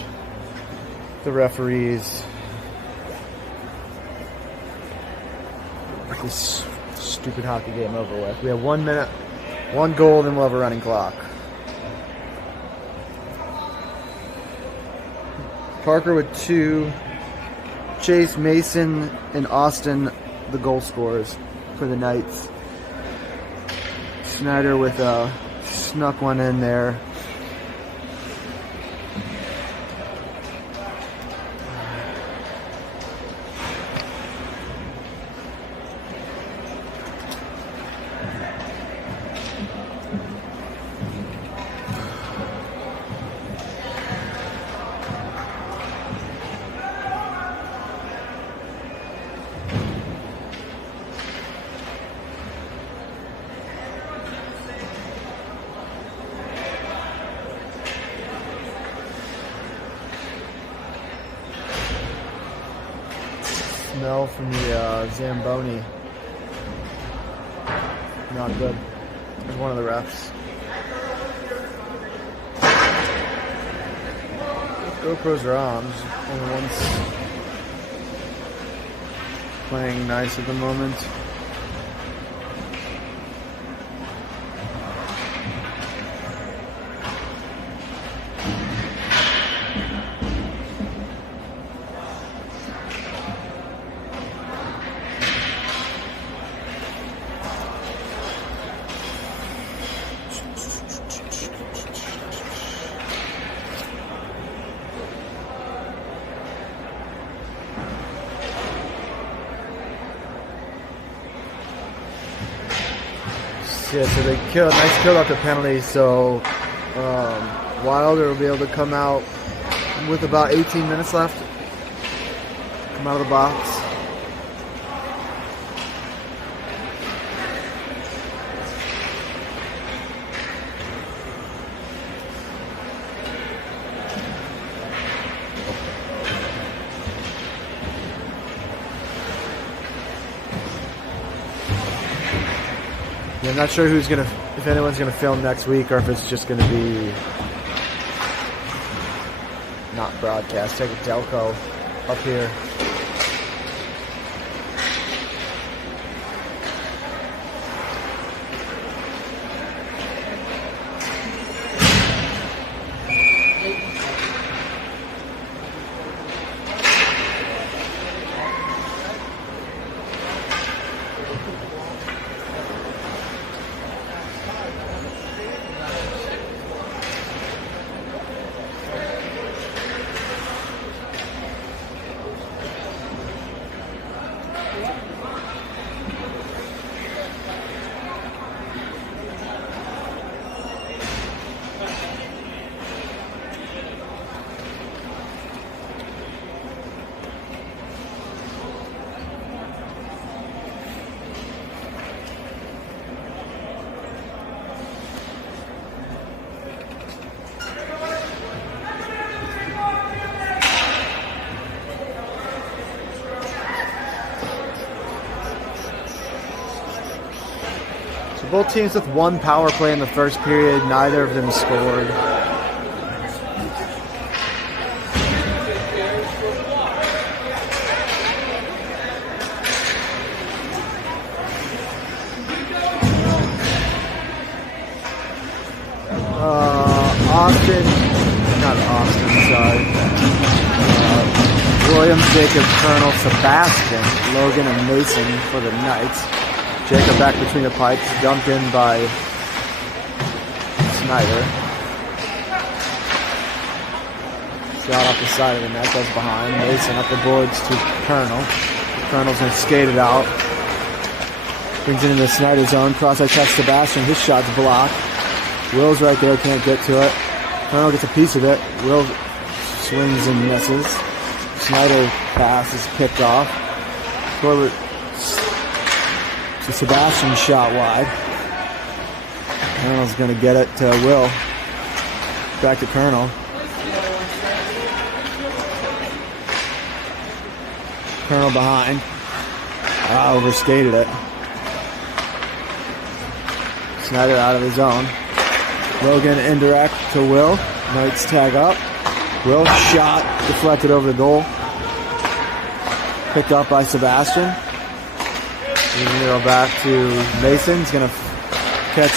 The referees. Get this stupid hockey game over with. We have 1 minute, 1 goal, then we'll have a running clock. Parker with 2. Chase, Mason, and Austin, the goal scorers for the Knights. Snider with snuck one in there. Smell from the Zamboni. Not good. There's one of the refs. GoPros are on. There's only one's playing nice at the moment. Yeah, so they nice kill off the penalty, so Wilder will be able to come out with about 18 minutes left. Come out of the box. I'm not sure if anyone's gonna film next week or if it's just gonna be not broadcast. Take a Delco up here. Both teams with 1 power play in the first period. Neither of them scored. Williams, Jacob, Colonel, Sebastian, Logan, and Mason for the Knights. Jacob back between the pipes, dumped in by Snider. Shot off the side of the net, goes behind. Mason up the boards to Colonel. Colonel's going to skate it out. Brings it into the Snider zone. Cross-eye check Sebastian. His shot's blocked. Will's right there, can't get to it. Colonel gets a piece of it. Will swings and misses. Snider pass is picked off. Forward. So Sebastian shot wide. Colonel's going to get it to Will. Back to Colonel. Colonel behind. Overskated it. Snider out of the zone. Logan indirect to Will. Knights tag up. Will shot, deflected over the goal. Picked up by Sebastian. Moving it back to Mason. He's going to catch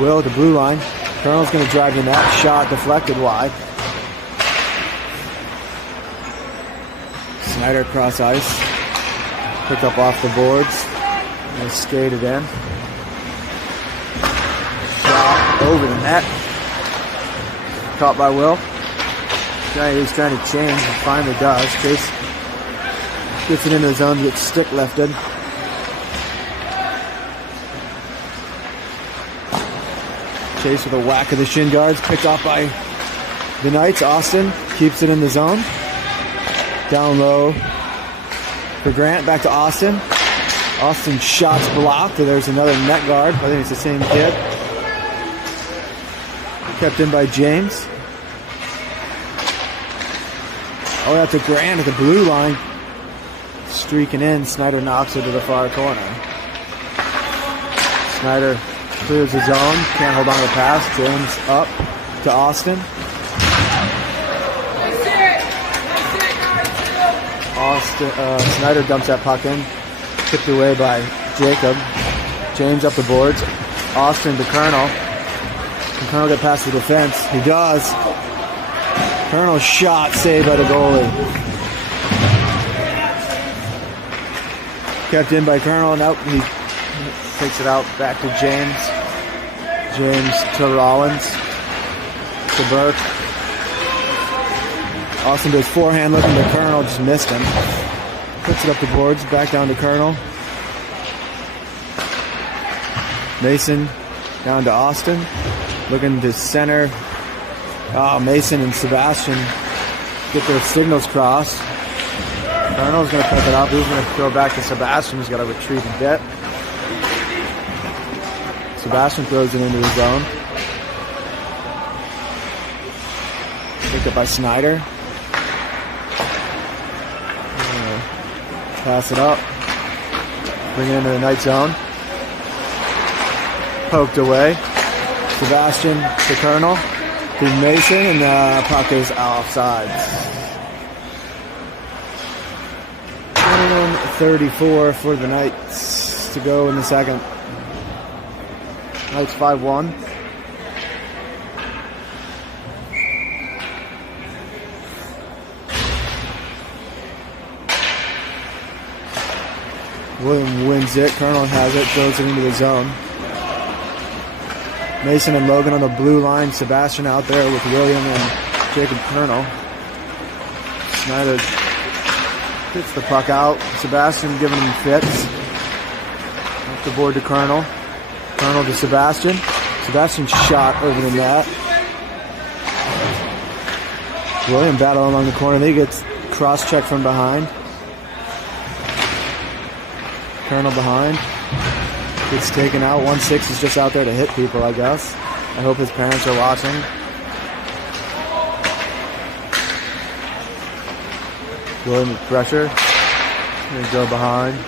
Will at the blue line. Colonel's going to drive the net. Shot deflected wide. Snider cross ice. Picked up off the boards. And skated in. Shot over the net. Caught by Will. He's trying to change and finally does. Chase gets it into the zone, gets stick lifted. Chase with a whack of the shin guards, picked off by the Knights. Austin keeps it in the zone. Down low for Grant, back to Austin. Austin shots blocked. There's another net guard. I think it's the same kid. Kept in by James. Oh, that's a Grant at the blue line. Streaking in. Snider knocks it to the far corner. Snider clears the zone. Can't hold on to the pass. James up to Austin. Snider dumps that puck in. Tipped away by Jacob. James up the boards. Austin to Colonel. Can Colonel get past the defense? He does. Colonel shot saved by the goalie. Kept in by Colonel. Nope, he takes it out back to James. James to Rollins. To Burke. Austin does forehand looking to Colonel. Just missed him. Puts it up the boards. Back down to Colonel. Mason down to Austin. Looking to center. Oh, Mason and Sebastian get their signals crossed. Colonel's going to pick it up. He's going to throw back to Sebastian. He's got to retreat a bit. Sebastian throws it into the zone. Picked up by Snider. Pass it up. Bring it into the Knight zone. Poked away. Sebastian to Colonel. To Mason, and the puck is offsides. 21:34 for the Knights to go in the second. Knights 5-1. William wins it. Colonel has it. Throws it into the zone. Mason and Logan on the blue line. Sebastian out there with William and Jacob Colonel. Snider gets the puck out. Sebastian giving him fits. Off the board to Colonel. Colonel to Sebastian. Sebastian shot over the net. William battle along the corner. He gets cross-checked from behind. Colonel behind. Gets taken out. 1-6 is just out there to hit people, I guess. I hope his parents are watching. William with pressure. Gonna go behind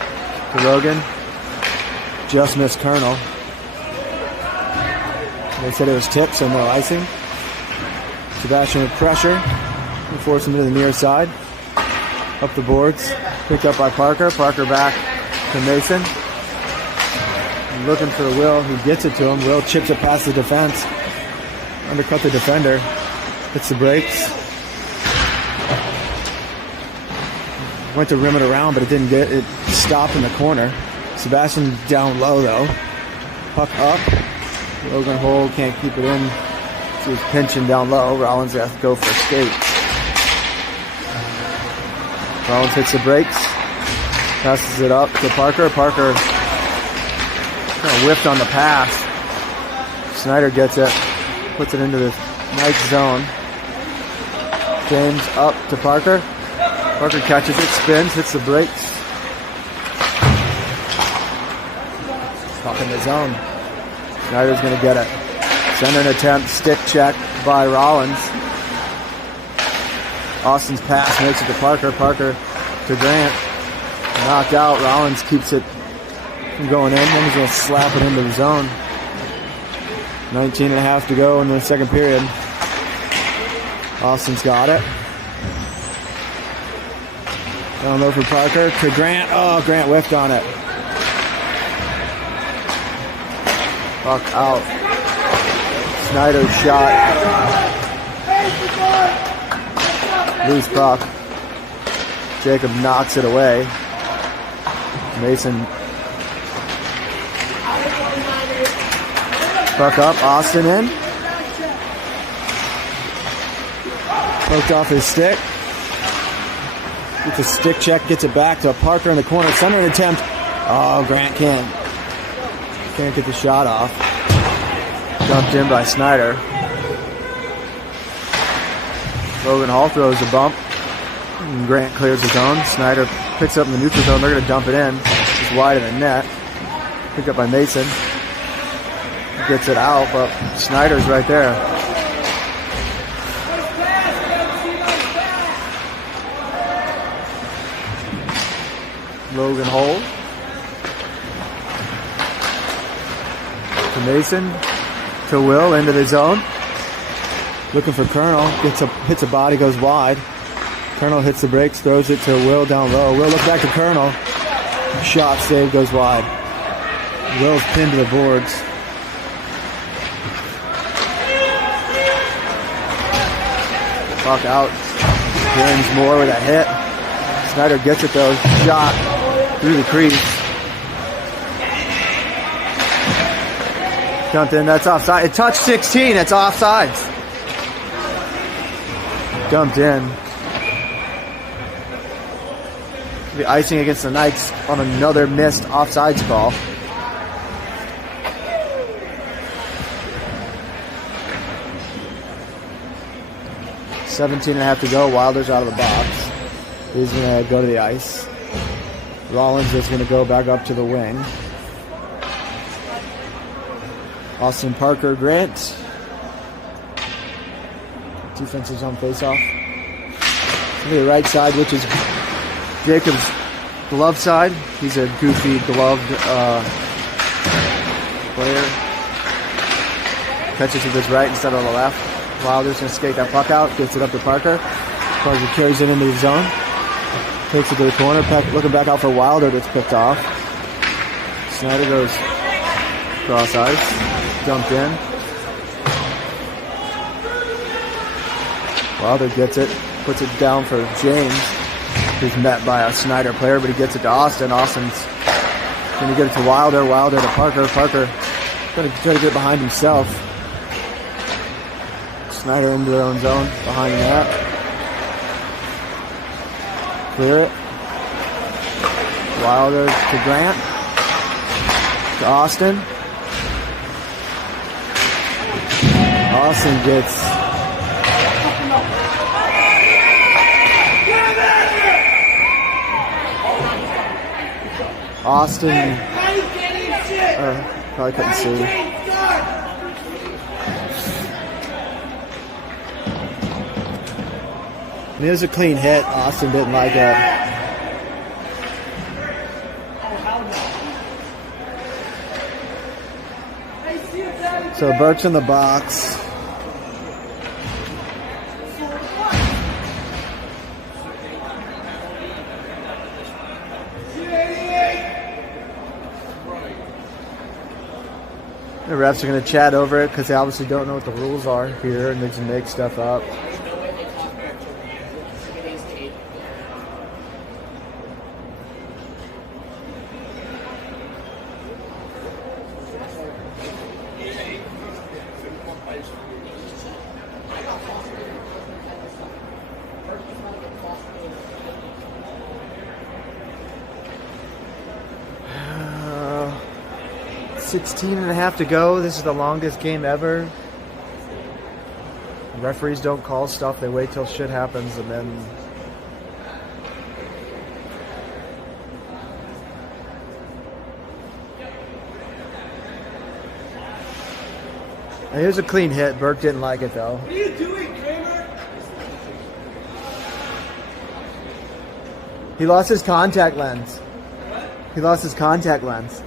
to Logan. Just missed Colonel. They said it was tipped, so no icing. Sebastian with pressure. We force him to the near side. Up the boards. Picked up by Parker. Parker back to Mason. Looking for Will. He gets it to him. Will chips it past the defense. Undercut the defender. Hits the brakes. Went to rim it around, but it didn't get it. Stopped in the corner. Sebastian down low, though. Puck up. Logan hold. Can't keep it in. So he's pinching down low. Rollins has to go for a skate. Rollins hits the brakes. Passes it up to Parker. Parker kind of whiffed on the pass. Snider gets it. Puts it into the Knights zone. James up to Parker. Parker catches it, spins, hits the brakes. Puck in the zone. Snider's going to get it. Center an attempt, stick check by Rollins. Austin's pass makes it to Parker. Parker to Grant. Knocked out. Rollins keeps it from going in. Then he's going to slap it into the zone. 19 and a half to go in the second period. Austin's got it. Down low for Parker to Grant. Oh, Grant whiffed on it. Puck out. Snider's shot. Loose puck. Jacob knocks it away. Mason. Puck up. Austin in. Poked off his stick. Gets a stick check. Gets it back to Parker in the corner. Center attempt. Oh, Grant can't get the shot off. Dumped in by Snider. Logan Hall throws a bump. And Grant clears his own. Snider picks up in the neutral zone. They're going to dump it in. It's wide of the net. Picked up by Mason. Gets it out, but Snider's right there. Logan Hall. To Mason. To Will, into the zone. Looking for Colonel. Hits a body, goes wide. Colonel hits the brakes, throws it to Will down low. Will looks back to Colonel. Shot save, goes wide. Will's pinned to the boards. Puck out. James Moore with a hit. Snider gets it though. Shot through the crease. Dumped in, that's offside. It touched 16, it's offsides. Dumped in. The icing against the Knights on another missed offsides call. $17.5 to go. Wilder's out of the box. He's going to go to the ice. Rollins is going to go back up to the wing. Austin, Parker, Grant. Defensive zone faceoff. To the right side, which is Jacob's glove side. He's a goofy gloved player. Catches with his right instead of the left. Wilder's going to skate that puck out. Gets it up to Parker. Parker carries it into the zone. Takes it to the corner. Looking back out for Wilder. That's picked off. Snider goes cross ice. Dumped in. Wilder gets it. Puts it down for James. Who's met by a Snider player, but he gets it to Austin. Austin's going to get it to Wilder. Wilder to Parker. Parker going to try to get behind himself. Snider into their own zone behind the net. Clear it. Wilder to Grant. To Austin. Austin gets probably couldn't see. And it was a clean hit. Austin didn't like it. So Burke's in the box. The refs are going to chat over it because they obviously don't know what the rules are here and they just make stuff up. $16.5 to go. This is the longest game ever. Referees don't call stuff. They wait till shit happens and then... And here's a clean hit. Burke didn't like it though. What are you doing, Kramer? He lost his contact lens. What? He lost his contact lens.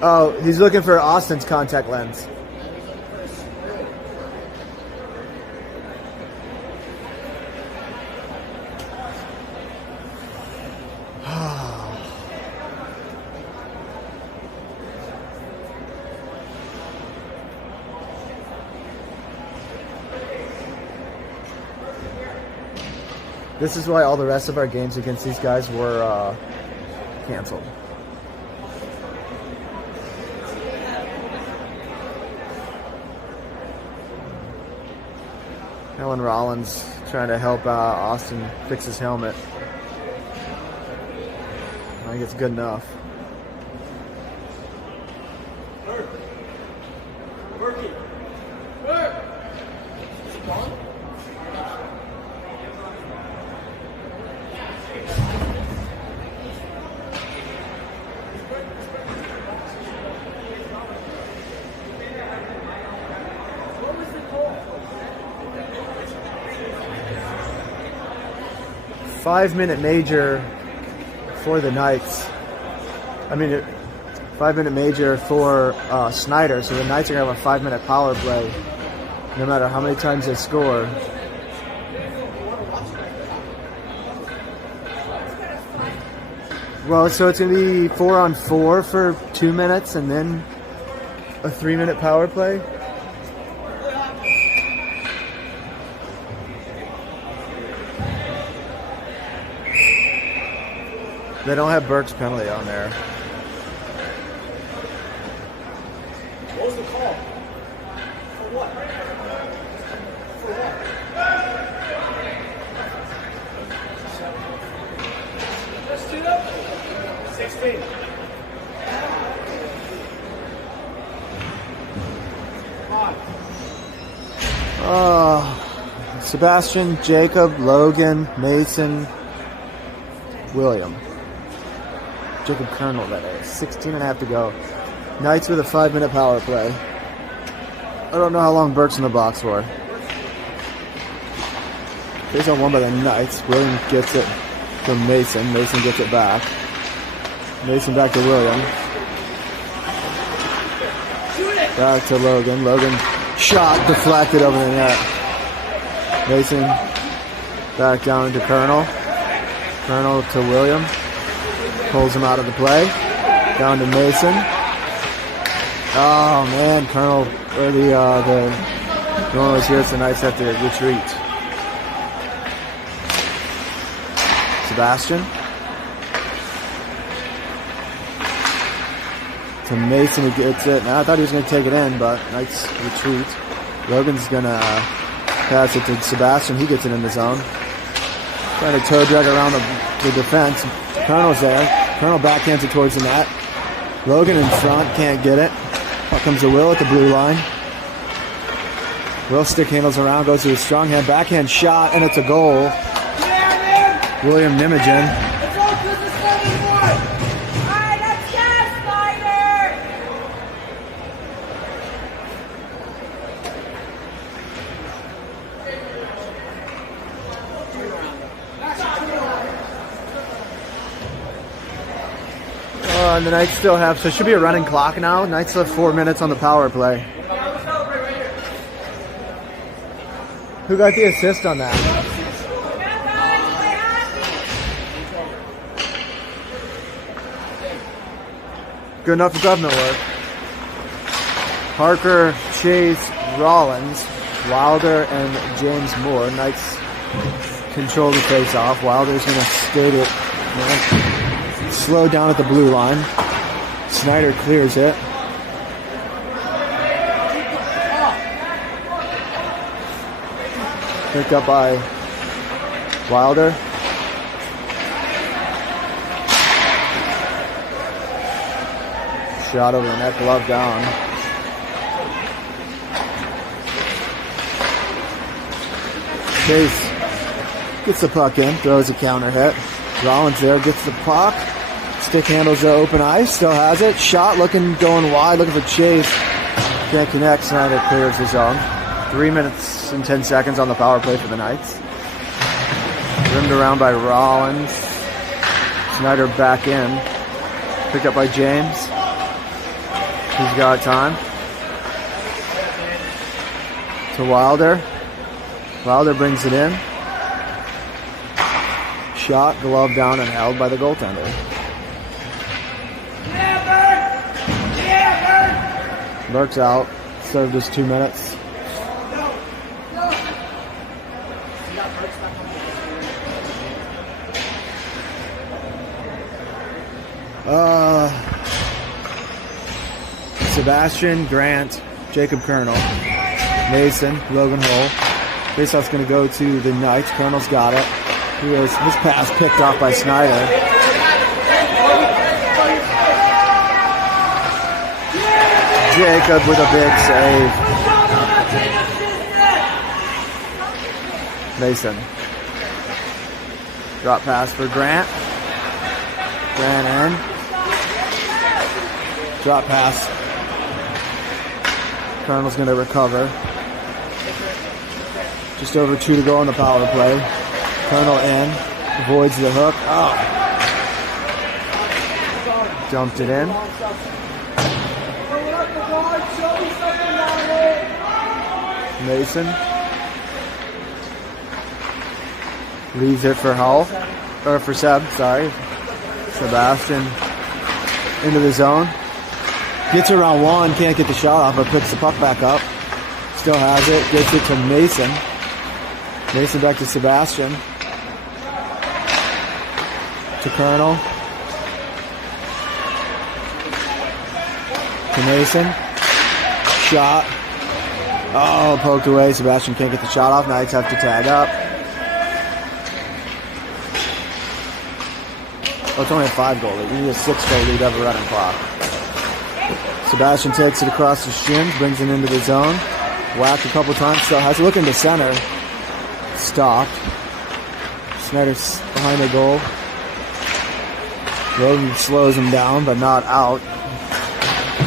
Oh, he's looking for Austin's contact lens. This is why all the rest of our games against these guys were canceled. Alan Rollins trying to help Austin fix his helmet. I think it's good enough. Working. 5-minute major for the Knights. I mean, 5-minute major for Snider. So the Knights are going to have a 5-minute power play no matter how many times they score. Well, so it's going to be 4-on-4 for 2 minutes and then a 3-minute power play. They don't have Burke's penalty on there. What was the call? For what? For what? 16. Sebastian, Jacob, Logan, Mason, William. Jacob Colonel, that is. 16 and a half to go. Knights with a 5-minute power play. I don't know how long Burke's in the box for. Here's on one by the Knights. William gets it from Mason. Mason gets it back. Mason back to William. Back to Logan. Logan shot deflected over the net. Mason back down to Colonel. Colonel to William. Pulls him out of the play. Down to Mason. Oh man, Colonel, or the one was here, so the Knights have to retreat. Sebastian. To Mason, who gets it. Now I thought he was going to take it in, but Knights retreat. Logan's going to pass it to Sebastian. He gets it in the zone. Trying to toe drag around the defense. Colonel's there. Colonel backhands it towards the net. Logan in front, can't get it. Out comes the Will at the blue line. Will stick handles around, goes to his strong hand, backhand shot, and it's a goal. William Nimogen. And the Knights still have, so it should be a running clock now. Knights still have 4 minutes on the power play. Who got the assist on that? Good enough for government work. Parker, Chase, Rollins, Wilder, and James Moore. Knights control the face-off. Wilder's going to skate it. Slow down at the blue line. Snider clears it. Picked up by Wilder. Shot over the net, glove down. Chase gets the puck in, throws a counter hit. Rollins there, gets the puck. Stick handles the open ice, still has it. Shot going wide, looking for Chase. Can't connect, Snider clears the zone. 3 minutes and 10 seconds on the power play for the Knights. Rimmed around by Rollins. Snider back in. Picked up by James. He's got time. To Wilder. Wilder brings it in. Shot, glove down, and held by the goaltender. Burke's out. Served us 2 minutes. Sebastian, Grant, Jacob Colonel, Mason, Logan Hull. Faceoff's going to go to the Knights. Colonel's got it. His pass picked off by Snider. Jacob with a big save. Mason. Drop pass for Grant. Grant in. Drop pass. Colonel's going to recover. Just over 2 to go on the power play. Colonel in. Avoids the hook. Oh. Dumped it in. Mason. Leaves it for Hull. Or for Seb, sorry. Sebastian into the zone. Gets around one, can't get the shot off, but picks the puck back up. Still has it, gets it to Mason. Mason back to Sebastian. To Colonel. To Mason. Shot. Oh, poked away. Sebastian can't get the shot off. Knights have to tag up. Oh, it's only a 5-goal lead. We need a 6-goal lead of a running clock. Sebastian takes it across the shins, brings it into the zone. Whacked a couple times, still has it. Looking to center. Stopped. Snider's behind the goal. Logan slows him down, but not out.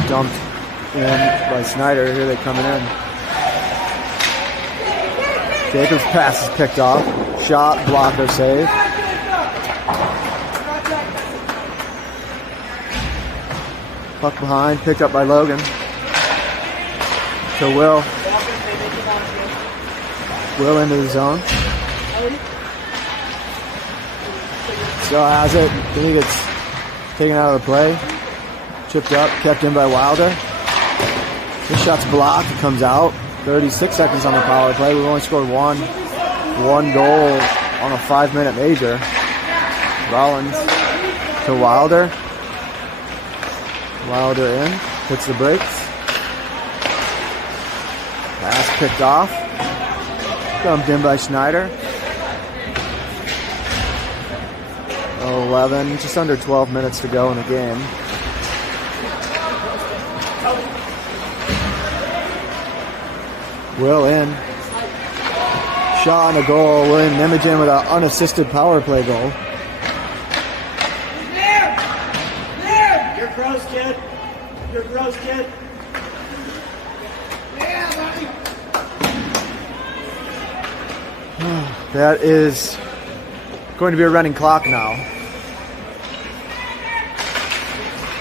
Dumped in by Snider. Here they coming in. Jacob's pass is picked off. Shot, blocker, save. Puck behind, picked up by Logan. To Will. Will into the zone. Still has it. Then he gets taken out of the play. Chipped up, kept in by Wilder. This shot's blocked, it comes out. 36 seconds on the power play. We've only scored one goal on a 5-minute major. Rollins to Wilder. Wilder in, hits the brakes. Pass picked off. Dumped in by Snider. 11, just under 12 minutes to go in the game. Will in. Shot and a goal. William Nemagen with an unassisted power play goal. You're gross, kid. You're gross, kid. Yeah, buddy. That is going to be a running clock now.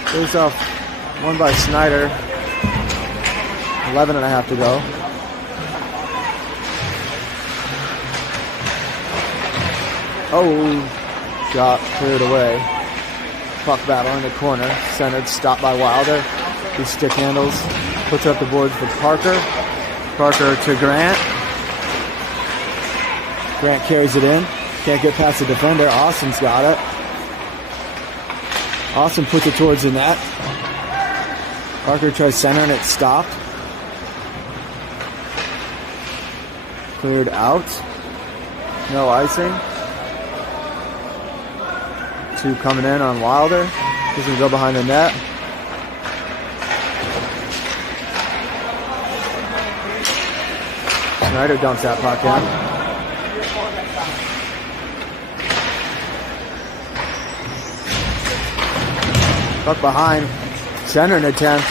Face off won by Snider. 11 and a half to go. Oh, shot cleared away. Puck battle in the corner. Centered, stopped by Wilder. He stick handles. Puts up the boards for Parker. Parker to Grant. Grant carries it in. Can't get past the defender. Austin's got it. Austin puts it towards the net. Parker tries center and it's stopped. Cleared out. No icing. 2 coming in on Wilder. He's going to go behind the net. Snider dumps that puck in. Puck behind. Center an attempt.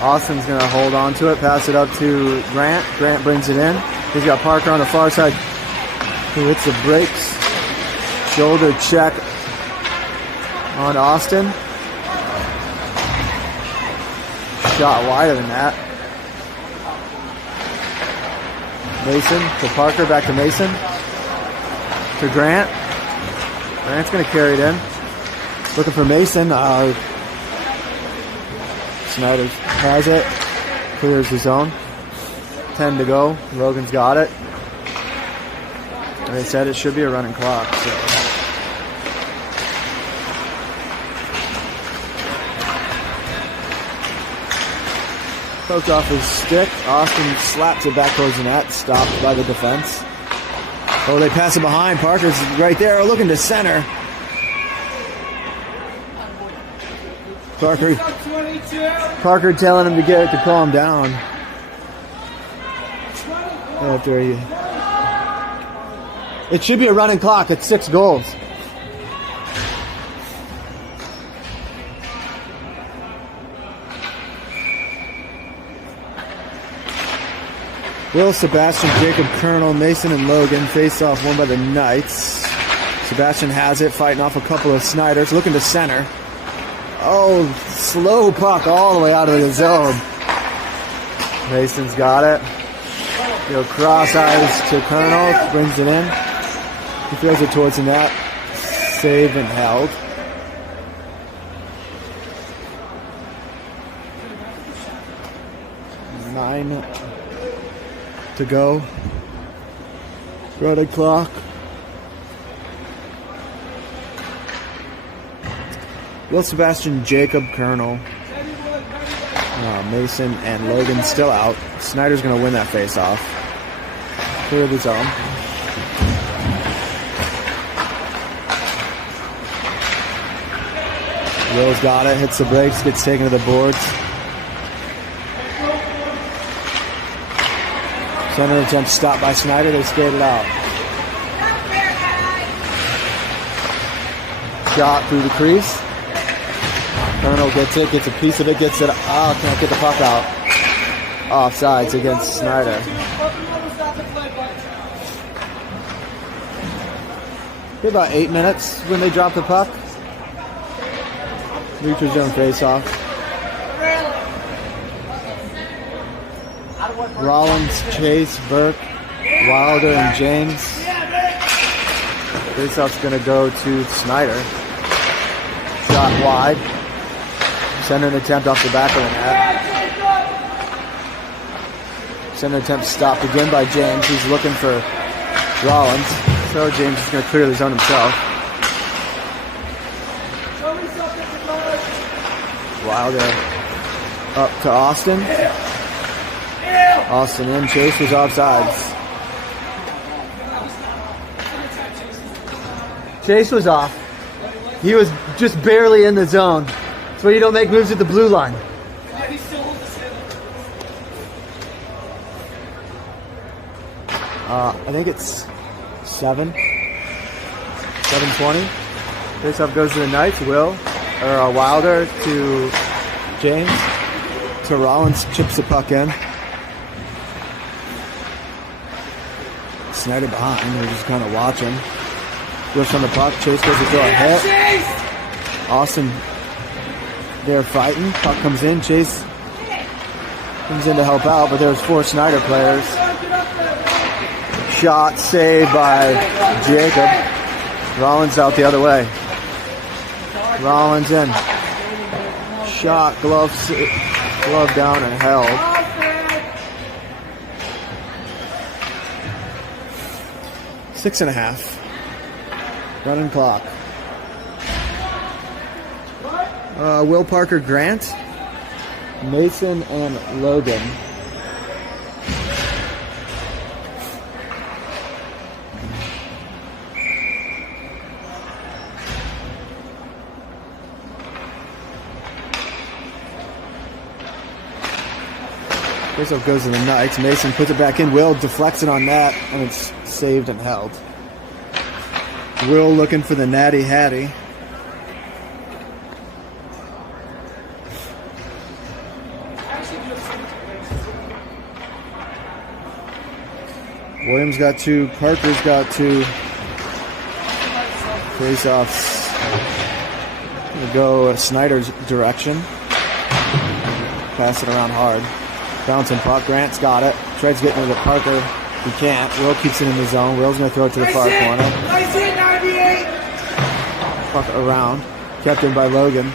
Austin's going to hold on to it. Pass it up to Grant. Grant brings it in. He's got Parker on the far side who hits the brakes. Shoulder check on Austin. Shot wider than that. Mason to Parker, back to Mason. To Grant. Grant's going to carry it in. Looking for Mason. Snider has it. Clears the zone. 10 to go. Logan's got it. They said it should be a running clock. So. Poked off his stick. Austin slaps it back towards the net. Stopped by the defense. Oh, they pass it behind. Parker's right there looking to center. Parker telling him to calm down. It should be a running clock at 6 goals. Will, Sebastian, Jacob, Colonel, Mason, and Logan face off, won by the Knights. Sebastian has it, fighting off a couple of Sniders, looking to center. Oh, slow puck all the way out of the zone. Mason's got it. He'll cross eyes to Colonel, brings it in. He throws it towards the net. Saved and held. Nine to go. Running clock. Will, Sebastian, Jacob, Colonel, Mason, and Logan still out. Snider's going to win that face-off. Clear the zone. Will's got it, hits the brakes, gets taken to the boards. Center attempt stopped by Snider, they skated it out. Shot through the crease. Colonel gets it, gets a piece of it, gets it. Oh, can't get the puck out. Offsides against Snider. Be about 8 minutes when they drop the puck. Reacher zone face-off. Rollins, Chase, Burke, Wilder, and James. Face-off's going to go to Snider. Shot wide. Center attempt off the back of the net. Center attempt stopped again by James. He's looking for Rollins. So James is going to clear the zone himself. Wilder up to Austin. Austin in. Chase was offsides. Chase was off. He was just barely in the zone. That's why you don't make moves at the blue line. I think it's 7:20. Face-off goes to the Knights. Wilder to James. To Rollins, chips the puck in. Snider behind. We're just kind of watching. Whiffs on the puck. Chase goes to throw a hit. Austin. They're fighting. Puck comes in. Chase comes in to help out, but there's 4 Snider players. Shot saved by Jacob. Rollins out the other way. Rollins in. Shot, glove down and held. Six and a half. Running clock. Will, Parker, Grant, Mason, and Logan. Face-off goes to the Knights. Mason puts it back in. Will deflects it on that, and it's saved and held. Will looking for the natty hattie. Williams got 2. Parker's got 2. Face-offs. Gonna go Snider's direction. Pass it around hard. Bouncing puck. Grant's got it. Tries to get into the Parker. He can't. Will keeps it in the zone. Will's going to throw it to the far corner. I see 98. Puck around. Kept in by Logan.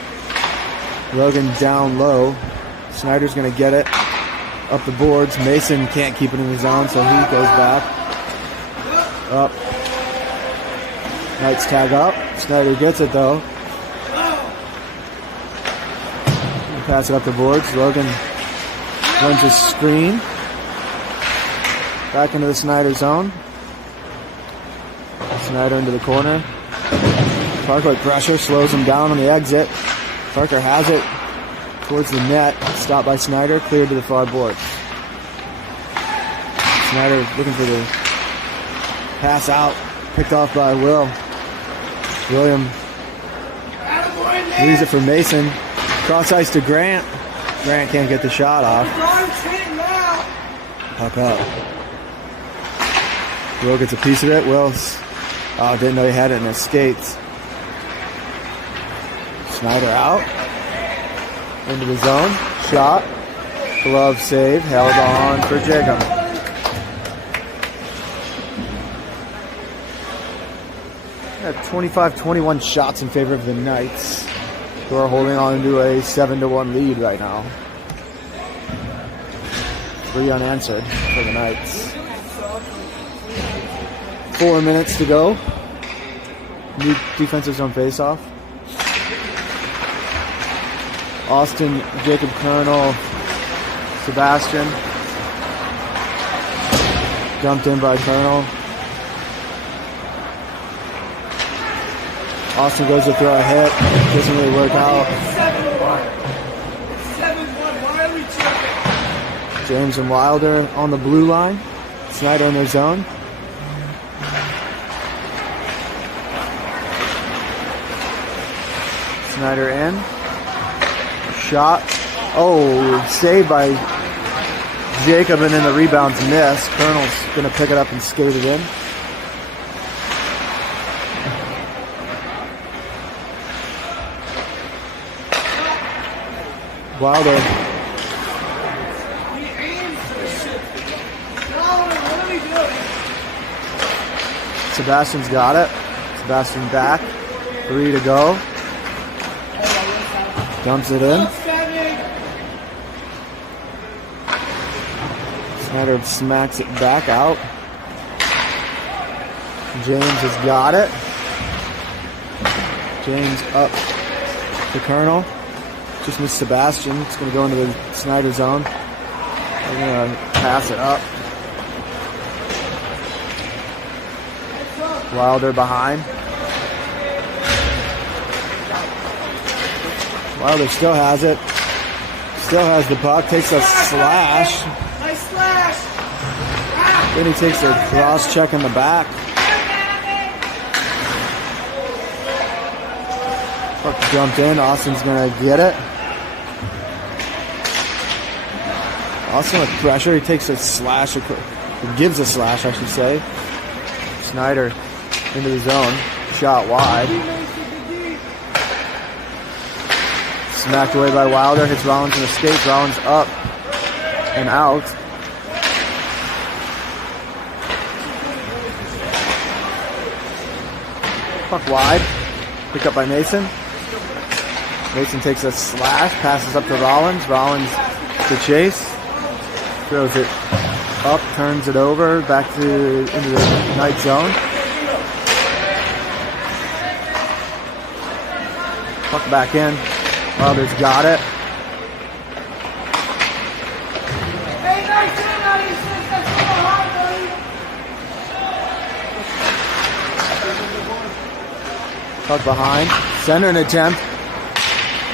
Logan down low. Snider's going to get it. Up the boards. Mason can't keep it in the zone, so he goes back. Up. Knights tag up. Snider gets it, though. Pass it up the boards. Logan runs his screen. Back into the Snider zone. Snider into the corner. Parker pressure slows him down on the exit. Parker has it towards the net. Stopped by Snider. Cleared to the far boards. Snider looking for the pass out. Picked off by Will. William leaves it for Mason. Cross ice to Grant. Grant can't get the shot off. Puck up. Will gets a piece of it. Will's didn't know he had it in his skates. Snider out. Into the zone. Shot. Glove save. Held on for Jacob. At 25-21 shots in favor of the Knights, who are holding on to a 7-1 lead right now. 3 unanswered for the Knights. 4 minutes to go. New defensive zone faceoff. Austin, Jacob Colonel, Sebastian. Dumped in by Colonel. Austin goes to throw a hit. Doesn't really work out. 7-1. Why are we checking? James and Wilder on the blue line. Snider in their zone. Snider in. Shot. Oh, saved by Jacob, and then the rebound's missed. Colonel's going to pick it up and skate it in. Wilder. Sebastian's got it. Sebastian back. 3 to go. Dumps it in. Snider smacks it back out. James has got it. James up to Colonel. Just missed Sebastian. It's going to go into the Snider zone. They're going to pass it up. Wilder behind. Wilder still has it. Still has the puck. Takes a slash. Nice slash. Then he takes a cross check in the back. Puck jumped in. Austin's going to get it. Austin with pressure. He takes a slash. He gives a slash, I should say. Snider into the zone. Shot wide. Smacked away by Wilder. Hits Rollins in the skate. Rollins up and out. Puck wide. Picked up by Mason. Mason takes a slash. Passes up to Rollins. Rollins to chase. Throws it up. Turns it over. Back into the Knight zone. Puck back in. Wilder's got it. Puck behind. Center an attempt.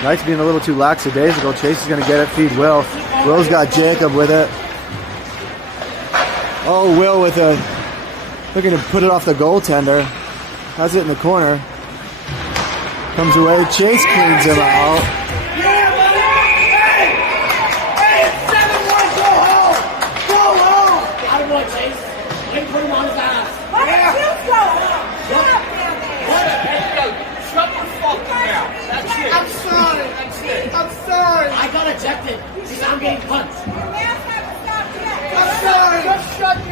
Knights being a little too lackadaisical. Chase is going to get it. Feed Will. Will's got Jacob with it. Oh, Will with a... looking to put it off the goaltender. Has it in the corner. Comes away. Chase cleans him out. Yeah, buddy! Hey! Hey, it's 7-1. Go home! Go home! I want Chase. They put him on his ass. Why don't you go? Shut up down there. Shut your fucking mouth. That's it. I'm sorry. I'm sorry. I got ejected.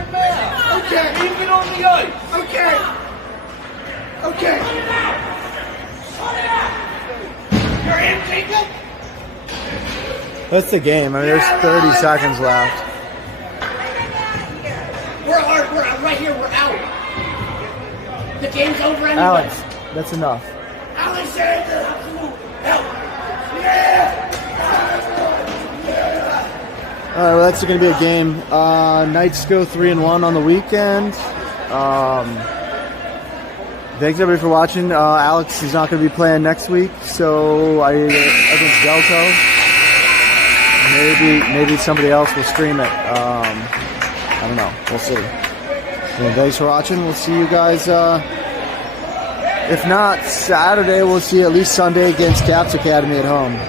Okay. Leave it on the ice. Okay. Okay. You're in, Jacob? That's the game. I mean, there's 30 seconds left. We're right here. We're out. The game's over anyway. Alex, that's enough. Alexander, help. Yeah. All right, well, that's going to be a game. Knights go 3-1 on the weekend. Thanks everybody for watching. Alex is not going to be playing next week, so against Delco. Maybe somebody else will stream it. I don't know. We'll see. Well, thanks for watching. We'll see you guys. If not Saturday, we'll see you at least Sunday against Caps Academy at home.